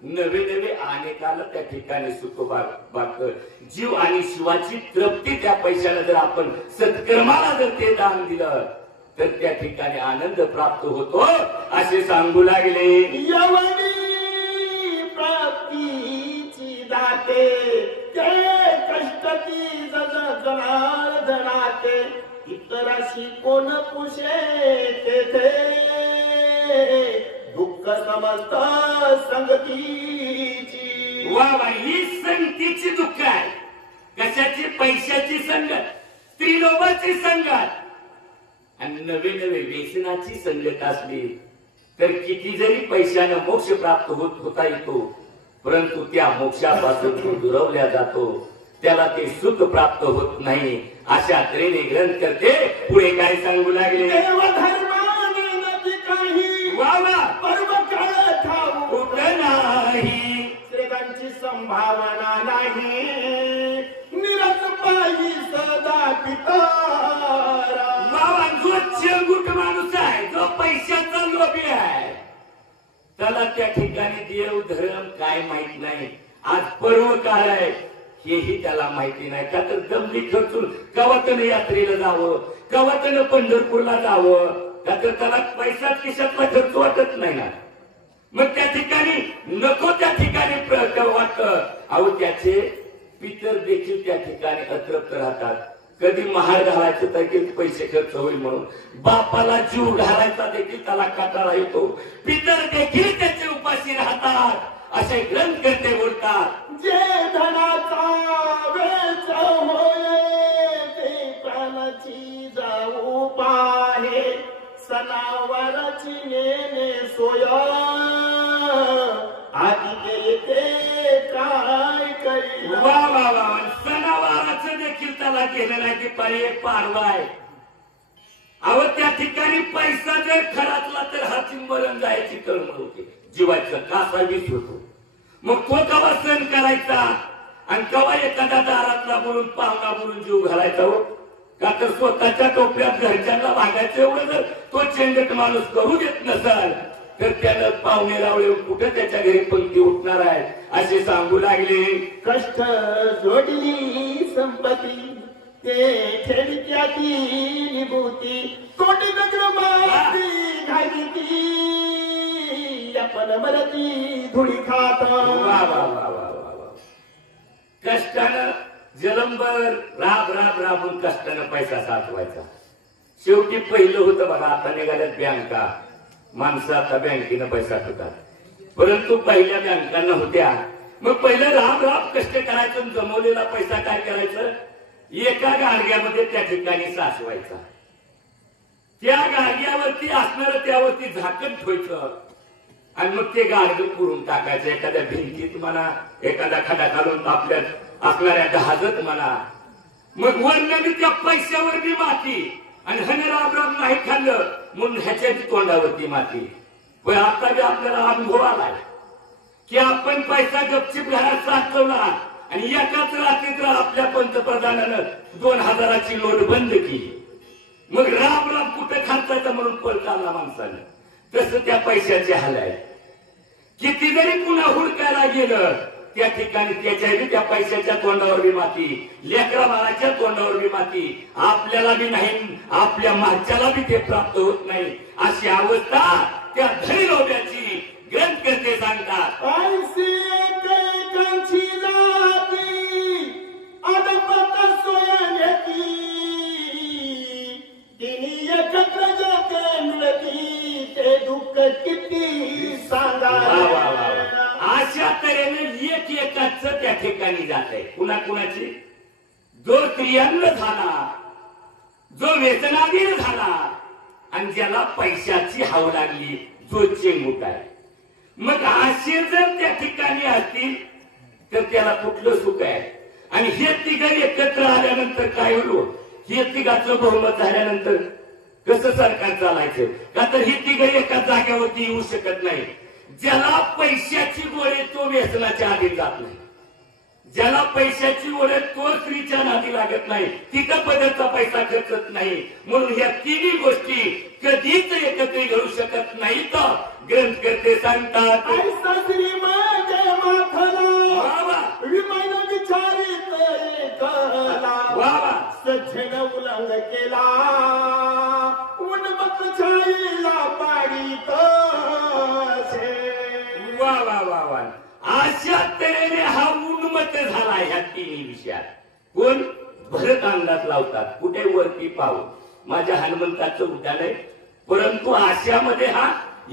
नवे नवे अनेकाला त्या ठिकाणी सुख वाटतं. जीव आणि शिवाची तृप्ती त्या पैशाला जर आपण सत्कर्माला जर ते दान दिलं तर त्या ठिकाणी आनंद प्राप्त होतो असे सांगू लागले. यवनी प्राप्तीची दाते ते कष्टती जनार जनाते, इतराशी कोण पुषे तेथे दुःख समजत संगतीची. वा वा. ही संगतीची दुःख आहे. कशाची? पैशाची संगत, स्त्रीलोभाची संगत आणि नवे नवे व्यसनाची संगत असली तर किती जरी पैशानं मोक्ष प्राप्त होता येतो, परंतु त्या मोक्षापासून तो दुरावल्या जातो, त्याला ते सुख प्राप्त होत नाही. अशा तऱ्हेने ग्रंथ करते पुढे काय सांगू लागले. देवधर्माने नदी काही वा वा. पर्व काळ ठाऊ नाही, श्रेयांची संभावना नाही, निरस पायी सदा पितारा. बाबा जो चेंगुट माणूस आहे, जो पैशाचा लोभी आहे, त्याला त्या ठिकाणी देव धर्म काय माहित नाही. आज पर्व काळ आहे हेही त्याला माहिती नाही. का तर जमली खर्चून कवातनं यात्रेला जावं, कवातनं पंढरपूरला जावं, का तर त्याला पैसाच खिशातला खर्च वाटत नाही ना. मग त्या ठिकाणी नको त्या ठिकाणी वाटत. अहो त्याचे पितर देखील त्या ठिकाणी अतृप्त राहतात. कधी महार घालायचं तर पैसे खर्च होईल म्हणून बापाला जीव घालायचा देखील त्याला कंटाळा येतो. पितर देखील त्याचे उपाशी राहतात असे ग्रंथ करते बोलतात. जे धनाचा वेच होय ते प्राणाची जाऊ पाहे, सणावाराची नेने सोय आधी गेले ते काय करी. वा वा वा. सणावाराचं देखील त्याला गेलेला आहे. पायी पारवा आहे. अहो त्या ठिकाणी पैसा जर खरातला तर हाती मरण जायची तळमळ होते, जीवाचा कासा वीस होतो. मग तो कवा सण करायचा आणि कवा एखाद्या दारातला बोलून पाहुणा बोलून जीव घालायचा हो. का तर स्वतःच्या टोपल्यात घरच्यांना वागायचं एवढं जर तो चेंगट माणूस करू देत नसाल तर त्यानं पाहुणे रावळे कुठे त्याच्या घरी पंक्ती उठणार आहे असे सांगू लागले. कष्ट जोडली संपत्ती ते ठेडक्याची निभूती, कोटी नगरमाती घाली ती आपण मरती धुळी खात. वा वा वा वा वा वा. कष्टानं जलंबर राब राब राबून कष्टानं पैसा साठवायचा. शेवटी पहिलं होतं बघा, आता निघाल्यात बँका, माणसं आता बँकेनं पैसा ठेवतात, परंतु पहिल्या बँकांना होत्या. मग पहिलं राब राब कष्ट करायचं, जमवलेला पैसा काय करायचं, एका गाडग्यामध्ये त्या ठिकाणी साचवायचा. त्या गाडग्यावरती असणार त्यावरती झाकण ठेवायचं आणि मग ते गाडगं पुरून टाकायचं. एखाद्या भिंतीत म्हणा, एखादा खडा घालून आपल्यात असणाऱ्या जहाजत म्हणा. मग वरनं त्या पैशावरती माती आणि हन राब राब नाही खाल्लं म्हणून ह्याच्या तोंडावरती माती. पण आता बी आपल्याला अनुभव आलाय की आपण पैसा गपचिप घरात साठवला आणि एकाच रात्रीत आपल्या पंतप्रधानानं 2000ची नोट बंद केली. मग राब राब कुठे खर्चायचा म्हणून पळ चालला माणसानं. तसं त्या पैशाचे हाल आहे. किती जरी पुन्हा हुडकायला गेलं त्या ठिकाणी त्याच्या त्या पैशाच्या तोंडावर बी माती, लेकरा बाळाच्या तोंडावर बी माती, आपल्याला बी नाही, आपल्या मागच्याला बी ते प्राप्त होत नाही. अशी अवस्था त्या धनी लोभ्याची ग्रंथकर्ते सांगतात. ऐसी एकेकांची जाती अदपत सोयंती, तिनी एकत्र जाते मिळती, ते दुःख किती सांगा. अशा तऱ्हेने एक एकाच त्या ठिकाणी जात आहे. कुणाकुणाची? जो स्त्रियांना झाला, जो वेतनाधीन झाला, आणि ज्याला पैशाची हाव लागली, जो चेंगूट आहे. मग असे जर त्या ठिकाणी असतील तर त्याला कुठलं सुख आहे? आणि हे तिघ एकत्र आल्यानंतर काय होईल? हे तिघाचं बहुमत झाल्यानंतर कसं सरकार चालायचं? का तर ही तिघ एका जागेवरती येऊ शकत नाही. ज्याला पैशाची गोळे तो व्यसनाच्या आधी जात नाही, ज्याला पैशाची ओढ तो स्त्रीच्या नादी लागत नाही, तिथं पदरचा पैसा खर्चत नाही. म्हणून या तिन्ही गोष्टी कधीच एकत्र घडू शकत नाही. तर ग्रंथकर्ते सांगतात. विचारित सज्जन उल्लंघ केला, उन्मत छाईला पाडीत. वा वा वा वा. अशा तऱ्हेने हा उन्मत्त झाला ह्या तिन्ही विषयात. कोण? भरत अंगात लावतात. कुठे? वरती पाहून माझ्या हनुमंताचं उद्यान आहे. परंतु आशामध्ये हा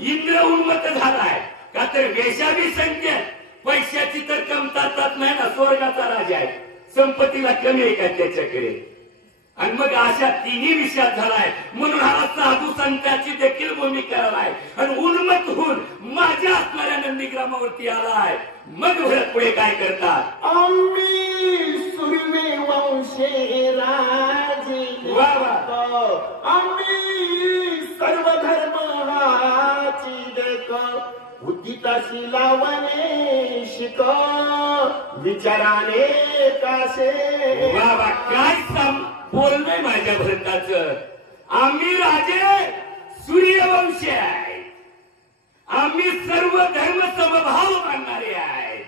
इंद्र उन्मत्त झालाय. का तर वेशावी संख्या, पैशाची तर कमतरता नाही ना. स्वर्गाचा राजा आहे, संपत्तीला कमी आहे का त्याच्याकडे? आणि मग अशा तिन्ही विषयात झालाय. म्हणून हा साधू संतांची देखील भूमिका आहे. आणि उन्मत्त होऊन माझ्या असणाऱ्या नंदीग्रामावरती आलाय. मग भरत पुढे काय करतात? आम्ही सुर्वे वंशे राजे, वा वा. आम्ही सर्व धर्माची देख, उदिताशी लावणे शिक, विचाराने कासे. वा वा. काय बोलणंय माझ्या भरताचं? आम्ही राजे सूर्यवंशी आहे, आम्ही सर्व धर्म समभाव मानणारे आहेत.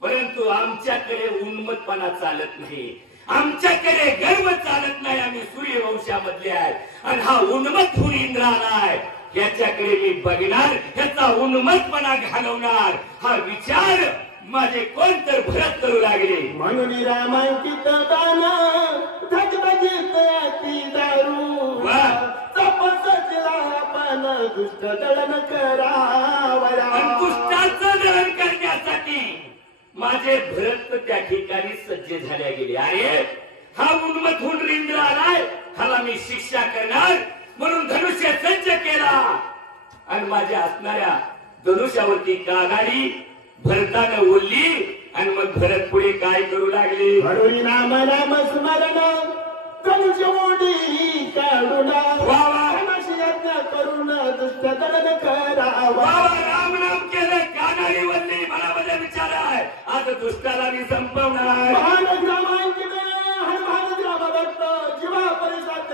परंतु आमच्याकडे उन्मत्तपणा चालत नाही, आमच्याकडे गर्व चालत नाही. आम्ही सूर्यवंशामधले आहे. आणि हा उन्मत्त होऊन इंद्र आलाय, याच्याकडे मी बघणार, याचा उन्मत्तपणा घालवणार. हा विचार माझे कोण तर भरत करू लागले. म्हणून रामांकित दान धगधगीत अति दारू, तपसला आपण दुष्ट दळण करावया. दुष्टाचं दळण करण्यासाठी माझे भरत त्या ठिकाणी सज्ज झाल्या गेले. अरे हा उन्मत्त होऊन इंद्र आलाय, ह्याला मी शिक्षा करणार. म्हणून धनुष्य सज्ज केला आणि माझ्या असणाऱ्या धनुष्यावरती कागाडी भरतानं ओढली. आणि मग भरत पुढे काय करू लागले? म्हणून नाम नाम स्मरण धनुष्य ओढी काढून, यज्ञ करून दुष्ट दलन करावा. राम नाम केलं, कागाडी ओढली. मनामध्ये विचार आहे, आज दुष्टाला मी संपवणार. महान ग्रामांकित हनुमान ग्राम भक्त, जीवा परिषद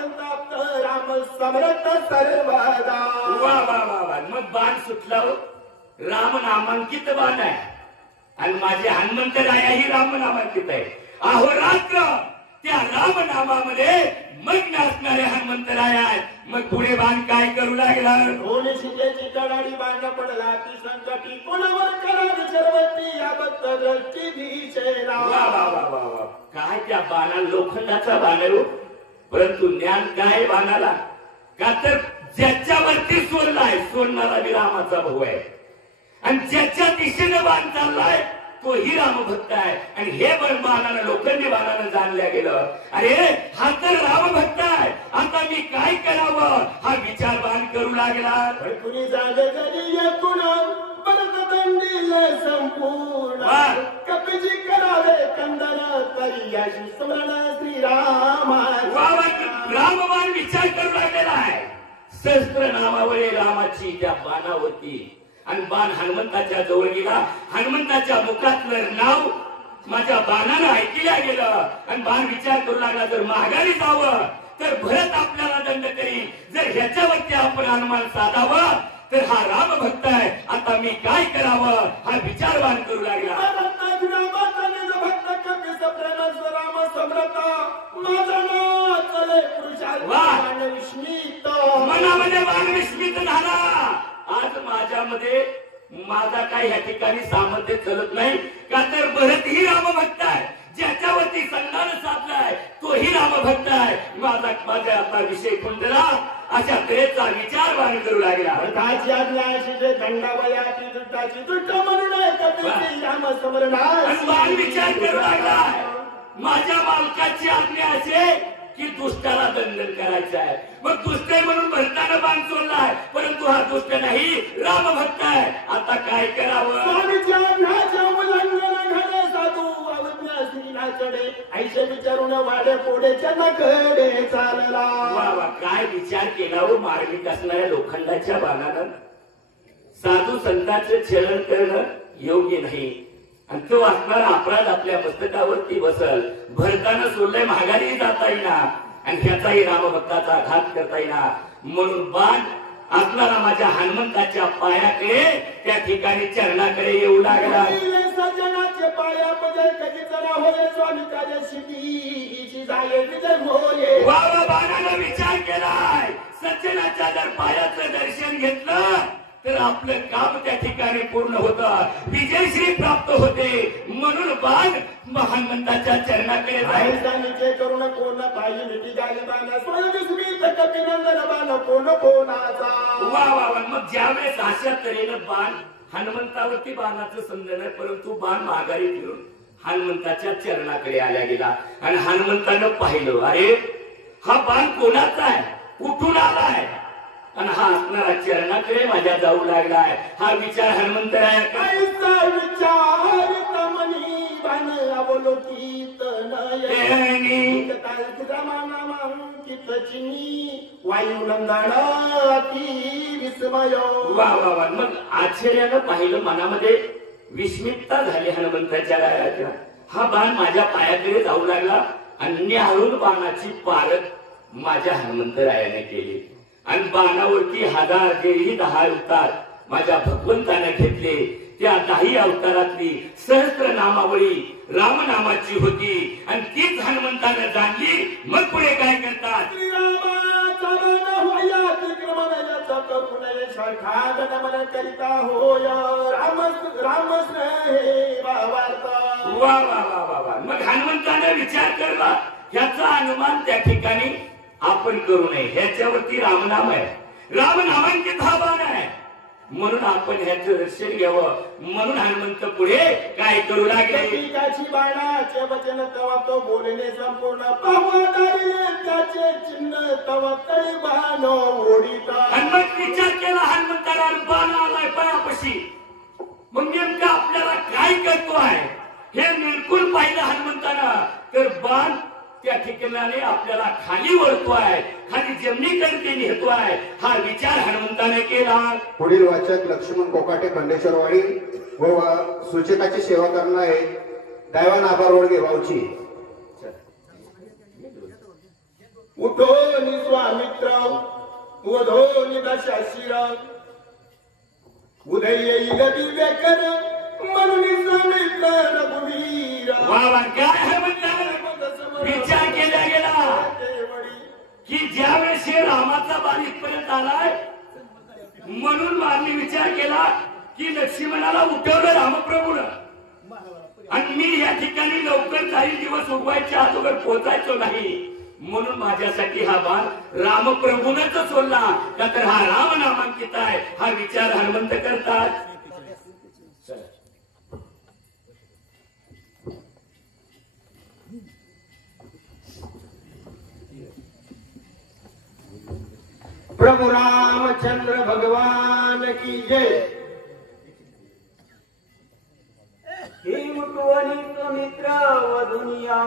राम समर्थ सर्वदा. वा वा वा वा. मग बाण सुटला. राम नामांकित बाण आहे आणि माझे हनुमंत रायाही राम नामांकित आहे. अहोरात्र त्या राम नामामध्ये मग्न असणारे हनुमंत राय आहेत. मग पुढे बाण काय करू लागला? दोन शिकेची कडाडी बांध पडला, ती संकटी कोणावर करार शर्वती, याबत दृष्टी दिशेला. वा वा वा वा वा. काय त्या बाणा लोखंडाचा बाण आहे. परंतु ज्ञान काय बाणाला? का तर ज्याच्यावरती सोडलाय, सोडणारा बी रामाचा भाऊ आहे. आणि ज्याच्या दिशेने बाण चाललाय तोही रामभक्त आहे. आणि हे बाणानं, लोखंडी बाणानं जाणल्या गेलं. अरे हा तर रामभक्त आहे, आता मी काय करावं हा विचार बाण करू लागला. कुणी जागे जरी एकूण परत दंडीले संपूर्ण, कपीजी करावे कंदन तरी याशी स्मरण श्रीराम. रामबाण विचार करू लागलेला आहे. सहस्त्र नामावरील रामाची त्या बाणावरती. आणि बाण हनुमंताच्या जवळ गेला. हनुमंताच्या मुखातलं नाव माझ्या बाणानं ऐकल्या गेलं. आणि बाण विचार करू लागला, जर माघारी जावं तर भरत आपल्याला दंड करील. जर ह्याच्यावरती आपण अनुमान साधावं तर हा राम भक्त आहे, आता मी काय करावं हा विचार बाण करू लागला. समरथ माझा नाचले पुरुषार्थ विस्मित मनामध्ये बाण विस्मित झाला. आज माझ्यामध्ये माझा काही ह्या ठिकाणी सामर्थ्य चलत नाही का तर भरत ही रामभक्त आहे, ज्याच्यावरती संधान साधलाय तोही रामभक्त आहे. माझा आता विषय कुंडला अशा तऱ्हेचा विचार बाण करू लागला. भरताची आज्ञा अशी जे दंडावयाची दुष्टाची दुष्ट म्हणून राम समरणास बाण विचार करू लागलाय. माझ्या मालकाची आज्ञा असे की दुष्टाला दंडन करायचं आहे. मग दुष्ट आहे म्हणून भरतानं बाण सोडलाय, परंतु हा दुष्ट नाही रामभक्त आहे. आता काय करावं? स्वामीच्या आज्ञाच्या उल्लंघन घडे साधू अवज्ञा स्त्रीला चढे ऐसे विचारून वाडे पोडेच्या नकडे चालला. वा काय विचार केला हो मार्मिक असणाऱ्या लोखंडाच्या बाणानं. साधू संतांचं छलन करणं योग्य नाही आणि तो असणारा अपराध आपल्या मस्तकावरती बसल. भरतानं सोडलंय माघारी जाता येईना आणि ह्याचाही रामभक्ताचा घात करता येईना. म्हणून बाण असणारा माझ्या हनुमंताच्या पायाकडे त्या ठिकाणी चरणाकडे येऊ लागला. सज्जनाचे पाया पदे कधी चला होय स्वामी त्याच्या शिटी जाये विजय मोये. वा बाणानं विचार केलाय. सज्जनाच्या जर पायाचं दर्शन घेतलं तर आपलं काम त्या ठिकाणी पूर्ण होतं, विजयश्री प्राप्त होते. म्हणून बाण हनुमंताच्या चरणाकडे जायचे करून कोण पाहिजे मिठी झाली बाणा स्वयंस्मित कपिनंदन बाण कोण कोणाचा. वा मग ज्यावेळेस अशा तऱ्हेनं बाण हनुमंतावरती बाणाचं संदन आहे, परंतु बाण माघारी फिरून हनुमंताच्या चरणाकडे आल्या गेला आणि हनुमंतानं पाहिलं, अरे हा बाण कोणाचा आहे, कुठून आलाय आणि हा असणारा चरणाकडे माझ्या जाऊ लागलाय. हा विचार हनुमंतराया विचार तमनी बाण अवलोकित नयनी वायुनंदन अति विस्मय. वा मग आश्चर्यानं पाहिलं, मनामध्ये विस्मितता झाली हनुमंताच्या रायाच्या. हा बाण माझ्या पायाकडे जाऊ लागला आणि न्याहाळून बाणाची पारख माझ्या हनुमंतरायाने केली आणि बाणावरती 1000 जेही 10 अवतार माझ्या भगवंताने घेतले. त्या 10 अवतारातली सहस्त्र नामावळी रामनामाची होती आणि तीच हनुमंताने जाणली. मग पुढे काय करतात? वा मग हनुमंताने विचार करला, ह्याचा अनुमान त्या ठिकाणी आपण करू नये. ह्याच्यावरती रामनाम आहे, रामनामांकित हा बाण आहे, म्हणून आपण ह्याचं दर्शन घ्यावं. म्हणून हनुमंत पुढे काय करू लागले? बाणाचे वचन तवा तो बोलणे संपूर्ण त्याचे चिन्ह तवा तळी बाण ओढीता. हनुमंत विचार केला, हनुमंताला बाण आलाय पायापाशी. मग नेमकं आपल्याला काय करतो आहे हे निरखून पाहिलं हनुमंतानं, तर बाण त्या ठिकाणी आपल्याला खाली वळतोय, खाली जमिनीकडे नेतोय. हा विचार हनुमंताने केला. पुढील वाचक लक्ष्मण कोकाटे खंडेश्वरवाडी व सूचकाची सेवा करणारे दैवान आभार रोडगे वावची. उठोनी स्वामित्र वधोनी दशाशिर उदय येईल दिव्य कर म्हणून स्वामित्र रघुवीर. वा काय हनुमंताने विचार केला गेला की ज्यावेळेस रामाचा बाण इथपर्यंत आलाय, म्हणून मानवी विचार केला की लक्ष्मणाला उठवलं रामप्रभूनं आणि मी या ठिकाणी लवकर काही दिवस उगवायच्या अगोदर पोहोचायचो नाही. म्हणून माझ्यासाठी हा बाण रामप्रभूनच सोडला का तर हा रामनामांकित आहे. हा विचार हनुमंत करतात. प्रभु रामचंद्र भगवान की जय. हिमकुवलिंग मित्र व दुनिया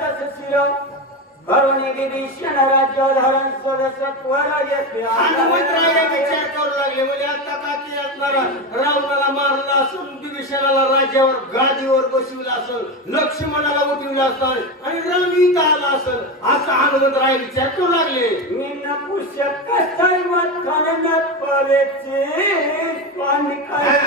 दशशिर करुणी विभीषण राज्य धारण सदस्यत्वर येथे हनुमंतराय विचार करू लागले, म्हणजे आता बाकी असणारा रावणाला मारला असून विभीषणाला राज्यावर गादीवर बसविला असेल, लक्ष्मणाला उठविला असेल आणि रामी आला असेल, असा हनुमंतराय विचार करू लागले. निन्न पुष्यक कसैवत करण्यात पडेचे स्वामी काय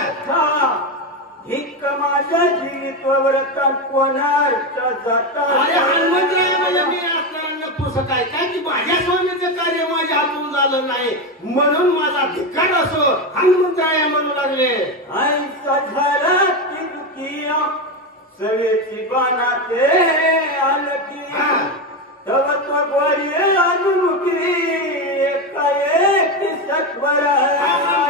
भिक्क माझ्या जीवितव्रतान कोणाचा जाता अरे हनुमंतराय म्हणजे मी असताना पुस्तक काय काय की माझ्या स्वामीचं कार्य माझ्या हातून झालं नाही म्हणून माझा धिक्कार असो हनुमंतराय म्हणू लागले. आईचा झाला की दुखिया सवेची बाणाते आलं की तव तो गोरी अनुमुखी एकाएकी सत्वर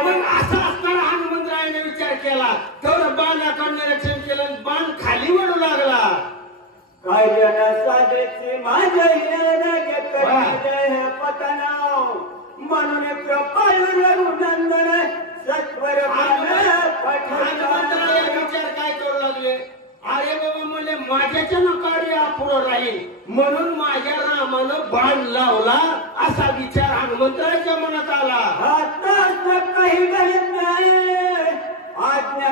पण असं असताना हनुमंतरायाने विचार केला तर बाणाकडून निरीक्षण केलं आणि बाण खाली वळू लागला. कार्य साधेची माझ्या पतनाव म्हणून कृपाल रघुनंदन सत्वर हनुमंतराय विचार काय करू लागले अरे बाबा म्हणले माझ्याच्यानं कार्य अपुरं राहील म्हणून माझ्या रामानं बाण लावला असा विचार हनुमंतरायाच्या मनात आला. आता काही गणित नाही आज्ञा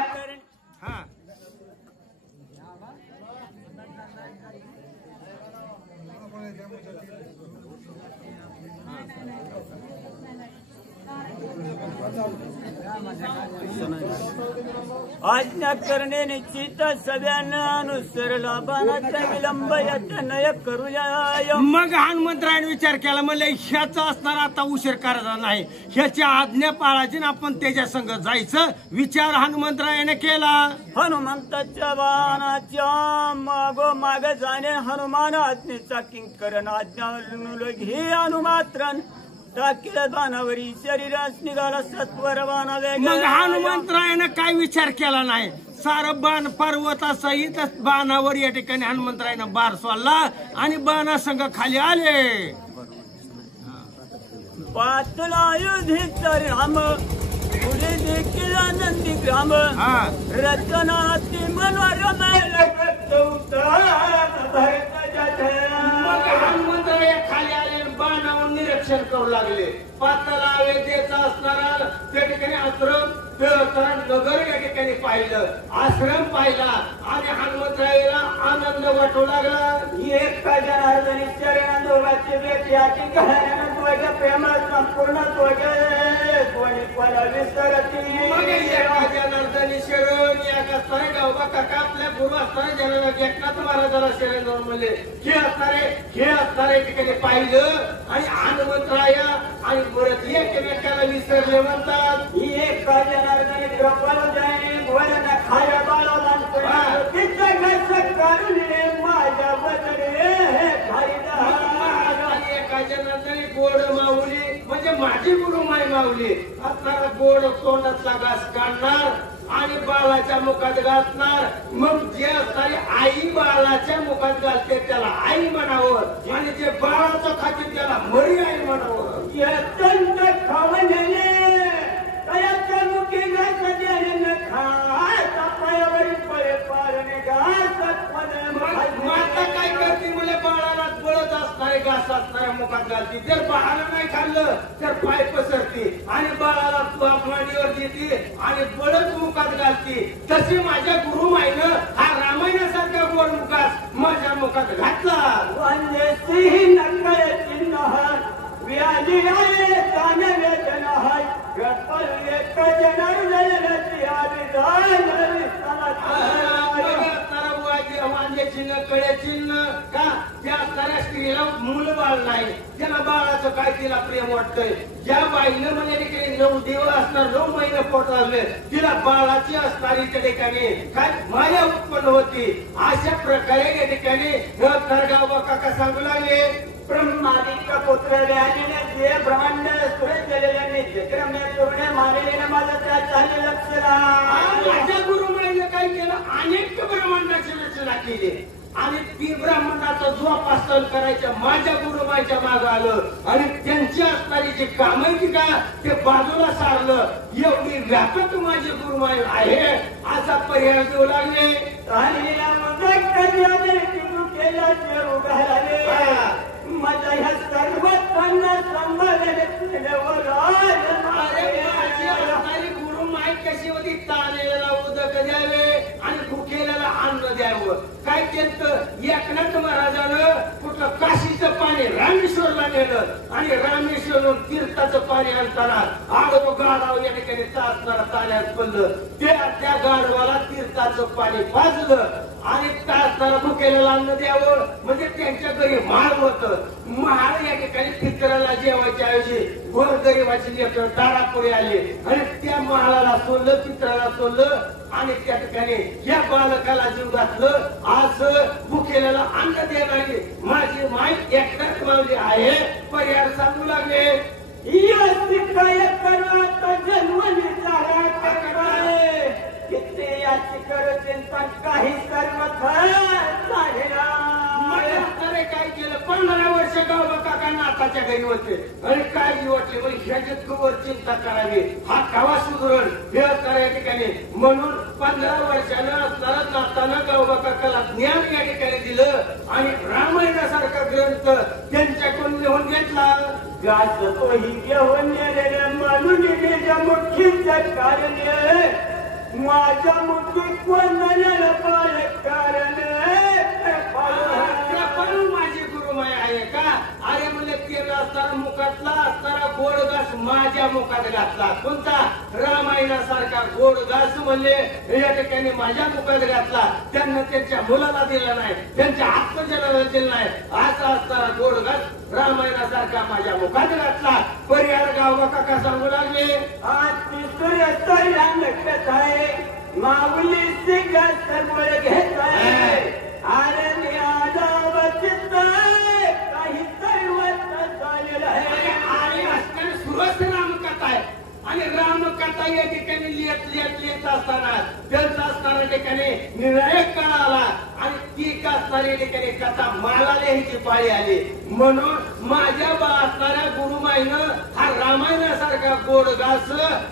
आज्ञा करणे निश्चित सगळ्यांना अनुसरला बाणाचा विलंब यातनय करूया. मग हनुमंतरायाने विचार केला म्हणले ह्याचा असणार आता उशीर करायचा नाही ह्याची आज्ञा पाळायची ना आपण त्याच्या संग जायचं विचार हनुमंतरायाने केला. हनुमंताच्या बाणाच्या मागो माग जाणे हनुमान आज्ञेचा किंकरण आज्ञा घे हनुमात्रन टाकीला बाणावरी शरीरास निघाला सत्वर बाणा वेग. मग हनुमंतरायाने काय विचार केला नाही सारं बाण पर्वतासहित बाणावर या ठिकाणी हनुमंतरायानं बार सोडला आणि बाणासंग खाली आले. पातला युधीचा राम पुढे देखील आनंदी ग्राम रचनाती मनोरम हनुमंतराय खाली आले बाणावर निरीक्षण करू लागले. पाताला वेदेचा असणारा त्या ठिकाणी आश्रम नगर या ठिकाणी पाहिलं आश्रम पाहिला आणि हनुमंतरायाला आनंद वाटू लागला. एक जनार्दनी चरण दोघांची भेट याची कहाण्यानं त्वग प्रेम संपूर्ण त्वग कोणी पण विसरती. मग एका जनार्दनी शरण एका असणारे गावबा काका आपल्या गुरु असणारे जनाला एकनाथ महाराजाला शरण जाऊन म्हणले हे असणारे ठिकाणी पाहिलं आणि हनुमंतराया आणि परत एकमेकाला विसरले म्हणतात. ही एक जनार्दनी कृपा जाणे वरण खाया बाळा बांधतो तिचा घस काढून माझ्या बदले आणि एका जनार्दनी गोड माऊली म्हणजे माझी गुरु माई माऊली असणारा गोड तोंडातला घास काढणार आणि बाळाच्या मुखात घालणार. मग जे असणारी आई बाळाच्या मुखात घालते त्याला आई म्हणावं आणि जे बाळाचं खाते त्याला मरी आई म्हणावं. अत्यंत खावणे तयाच्या मुखी घास द्याने न खाता पायावरील पळे पारणे घास माता काय करते मुले बाळाला बळत असणारे घास असणाऱ्या मुखात घालते. जर बाळाला नाही खाल्लं तर पाय पसरते आणि बाळाला मांडीवर देते आणि बळत मुखात घालते. तशी माझ्या गुरुमाईनं हा रामायणासारखा गोड मुखास माझ्या मुखात घातला. वंदे सिंह नकळ चिन्ह व्याधी आहे तान वेदना आहे गप्पल एक जनार्दनाची आविदान वांजे चिन्ह कळे चिन्ह का त्या असणाऱ्या स्त्रीला मूल बाळ नाही ज्याला बाळाचं काय तिला प्रेम वाटतंय. ज्या बाईनं म्हणजे ठिकाणी 9 दिवस असणार 9 महिने पोट असले तिला बाळाची असणारी त्या ठिकाणी काय माया उत्पन्न होती. अशा प्रकारे या ठिकाणी तरगाव काका सांगू लागले ब्रह्मादिक पुत्र व्याजीने जे ब्रह्मांड सुरेश केलेल्याने चित्रमे पूर्ण मानलेले माझं त्या चांगले लक्ष माझ्या गुरुमाईने काय केलं अनेक ब्रह्मांडाची रचना केली आणि ती ब्रह्मांडाचा जोपासन करायच्या माझ्या गुरुमाईच्या मागे आलं आणि त्यांची असणारी जी कामायची का ते बाजूला सारलं. एवढी व्यापक माझी गुरुमाई आहे असा पर्याय देऊ लागले. आणि माझ्या ह्या सर्व गुरुमाई कशी होती तानेला उदक द्यावे आणि भुकेला अन्न द्यावं. काय काय केलं एकनाथ महाराजानं कुठलं काशीचं पाणी रामेश्वरला नेलं आणि रामेश्वरून तीर्थाचं पाणी आणताना आडवं गाढव या ठिकाणी तासणारा ताण्यात पडलं. त्या गाढवाला तीर्थाचं पाणी पाजलं आणि तासणारा भुकेलेला अन्न द्यावं म्हणजे त्यांच्या घरी माळ होतं. माळ या ठिकाणी पितराला जेवायच्या ऐवजी गोरगरिबाची लेकरं दारापुढे आले आणि त्या महालाला सोडलं, पितराला सोडलं आणि त्या ठिकाणी या बालकाला जीव घातलं. आज भुकेलेला अन्न देणारी माझी माय एकनाथ माऊली आहे. पर्याय सांगू लागले काय करता जन्मनी झाला काय किती याची कर चिंता काही सर्व अरे काय केलं 15 वर्ष गाव काका नाताच्या घरी होते आणि काय वाटले म्हणजे ह्याच्यात कवर चिंता करावी हा कावा सुधरण हे या ठिकाणी म्हणून 15 वर्षानं असणारा नातानं गाव काकाला ज्ञान या ठिकाणी दिलं आणि रामायणासारखा ग्रंथ त्यांच्याकडून लिहून घेतला. गाज तोही घेऊन गेलेल्या मानून गेल्या मुठीच्या कारणे माझ्या मुठी कोणाला कारण माझी गुरुमाया आहे का? अरे म्हणजे तेल असताना मुखातला असणारा गोड घास माझ्या मुखात घातला. कोणता? रामायणासारखा गोड घास म्हणले या ठिकाणी माझ्या मुखात घातला. त्यांना त्यांच्या मुलाला दिला नाही, त्यांच्या आत्मजनाला दिला नाही. असा असणारा गोड घास रामायणासारखा माझ्या मुखात घातला. पर्याय गाव काका सांगू लागले आज सूर्य तळला नक्षत आहे माऊली सिंगासर घेत आहे अरे मी आदावचित काही सर्वच झालेलं आहे. आणि असताना सुरस रामकथा आहे आणि रामकथा या ठिकाणी लिहित असताना त्यांचा असणाऱ्या ठिकाणी निर्णायक काळ आला आणि ती असणाऱ्या ठिकाणी कथा मला लिहायची पाळी आली. म्हणून माझ्या असणाऱ्या गुरुमाईनं हा रामायणासारखा गोड घास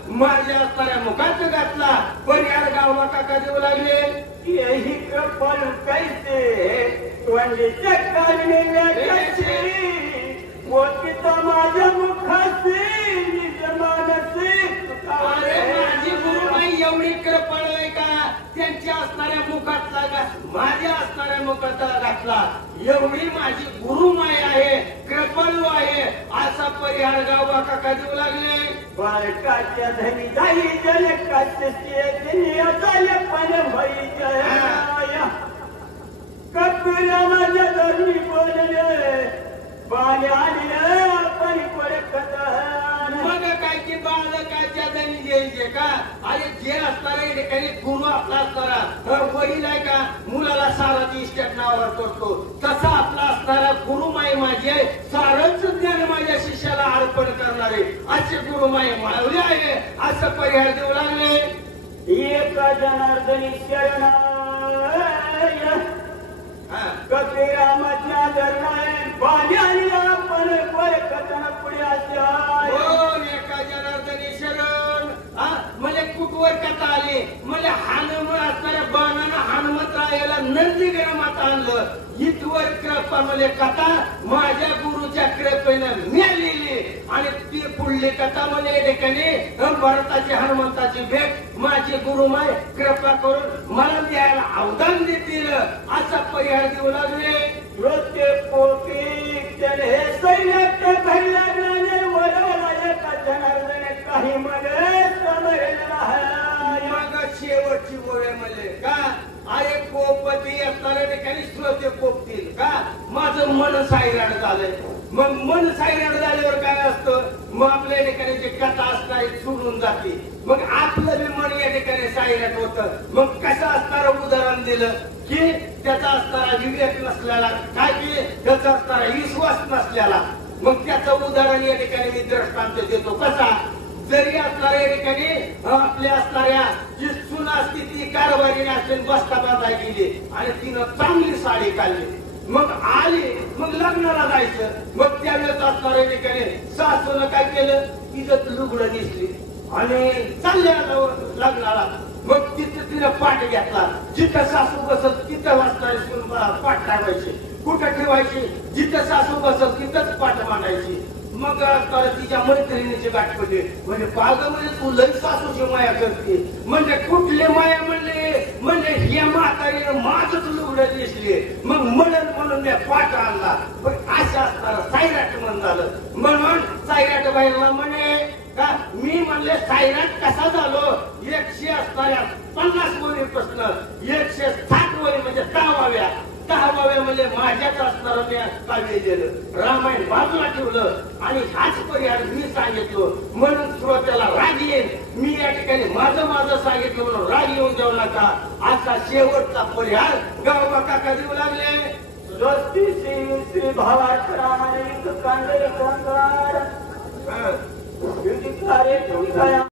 माझ्या असणाऱ्या मुखात घातला. पर्याय गावला काका देऊ लागले यही कृपण कैसे तोंडीच्या कारणे मोतीचा माझ्या मुखाशी निज मानसी. अरे माझी गुरुमाई एवढी कृपण आहे का? त्यांच्या असणाऱ्या मुखातला घास माझ्या असणाऱ्या मुखातला घातला. एवढी माझी गुरुमाई आहे, कृपणू आहे असा पर्याय गाव काका देऊ लागले. बालकाच्या धनी जाई जल काचे पण होई जय कपिला माझ्या धर्मी बोलले बाल्याने आपण परखत. मग काय की बालकाच्या धनी द्यायचे का? अरे जे असणारे ठिकाणी गुरु आपला असणारा वडील आहे का मुलाला साराची इस्टेट नावावर करतो तसा आपला असणारा गुरुमाई माझी आहे. सारच ज्ञान माझ्या शिष्याला अर्पण करणारे असे गुरुमाई मावले आहे असं पर्याय देऊ लागले. एक जनार्दनी शरण कपिरामाच्या धरणाय बाल्याने आपण परखतन पुढे असल्या एका जनार्दनी शरण म्हणजे कुठवर कथा आली म्हणजे हनुमान असणाऱ्या बाणानं हनुमंतरायाला नंदीग्रामात आणलं. इथवर कृपा म्हणजे कथा माझ्या गुरुच्या कृपेनं मी लिहिली आणि ती पुढली कथा म्हणजे ठिकाणी भरताची हनुमंताची भेट माझी गुरुमाय कृपा करून मला द्यायला अवदान देतील असा पर्याय देऊ लागले. प्रत्येक पोटी हे सैन्यात काही लागल्याने वरवला एका जनार्दने काही मध्ये मग शेवटची गोळे म्हणले का? अरे कोपती असणाऱ्या ठिकाणी श्रोते कोपतील का? माझं मन सायराड झालंय. मग मन सायराड झाल्यावर काय असतं? मग आपल्या ठिकाणी जी कथा असणार सोडून जाते. मग आपलं बी मन या ठिकाणी सायराट होतं. मग कसं असणारं उदाहरण दिलं की त्याचा असणारा विवेक नसल्याला काय की त्याचा असणारा विश्वास नसल्याला मग त्याचं उदाहरण या ठिकाणी मी दृष्टांत देतो. कसा? जरी असणाऱ्या ठिकाणी आपल्या असणाऱ्या जी सून असती ती कारभारीने असेल बस्ता बांधा गेली आणि तिनं चांगली साडी काढली. मग आली मग लग्नाला जायचं. मग त्यावेळेस असणाऱ्या ठिकाणी सासूनं काय केलं? तिथं लुगडं दिसली आणि चालल्या लग्नाला. मग तिथं तिनं पाठ घेतला. जिथं सासू बसत तिथं वाचणारी सून पाठ ठेवायची. कुठं ठेवायची? जिथं सासू बसत तिथंच पाठ मांडायची. मग तिच्या मैत्रिणीची गाठ पडली म्हणजे पाग म्हणजे तू लई सासूची माया करते म्हणजे कुठले माया म्हणले म्हणजे हे म्हातारीनं माझच लुगडं दिसली पाठ आणला पण अशा असताना सायराट म्हण झालं म्हणून सायराट बाईला म्हणे का मी म्हणले सायराट कसा झालो 100 असणाऱ्या 50 वरी प्रश्न 160 वरी म्हणजे 10 वाव्या म्हणजे माझ्याच असणारं मी काव्य दिलं रामायण बाजूला ठेवलं आणि हाच परिहार मी सांगितलो म्हणून श्रोत्याला राग येईल मी या ठिकाणी माझं सांगितलं म्हणून राग येऊन जाऊ नका असा शेवटचा परिहार गावबा काका देऊ लागले स्वस्ती श्री भावात रामाने कांदे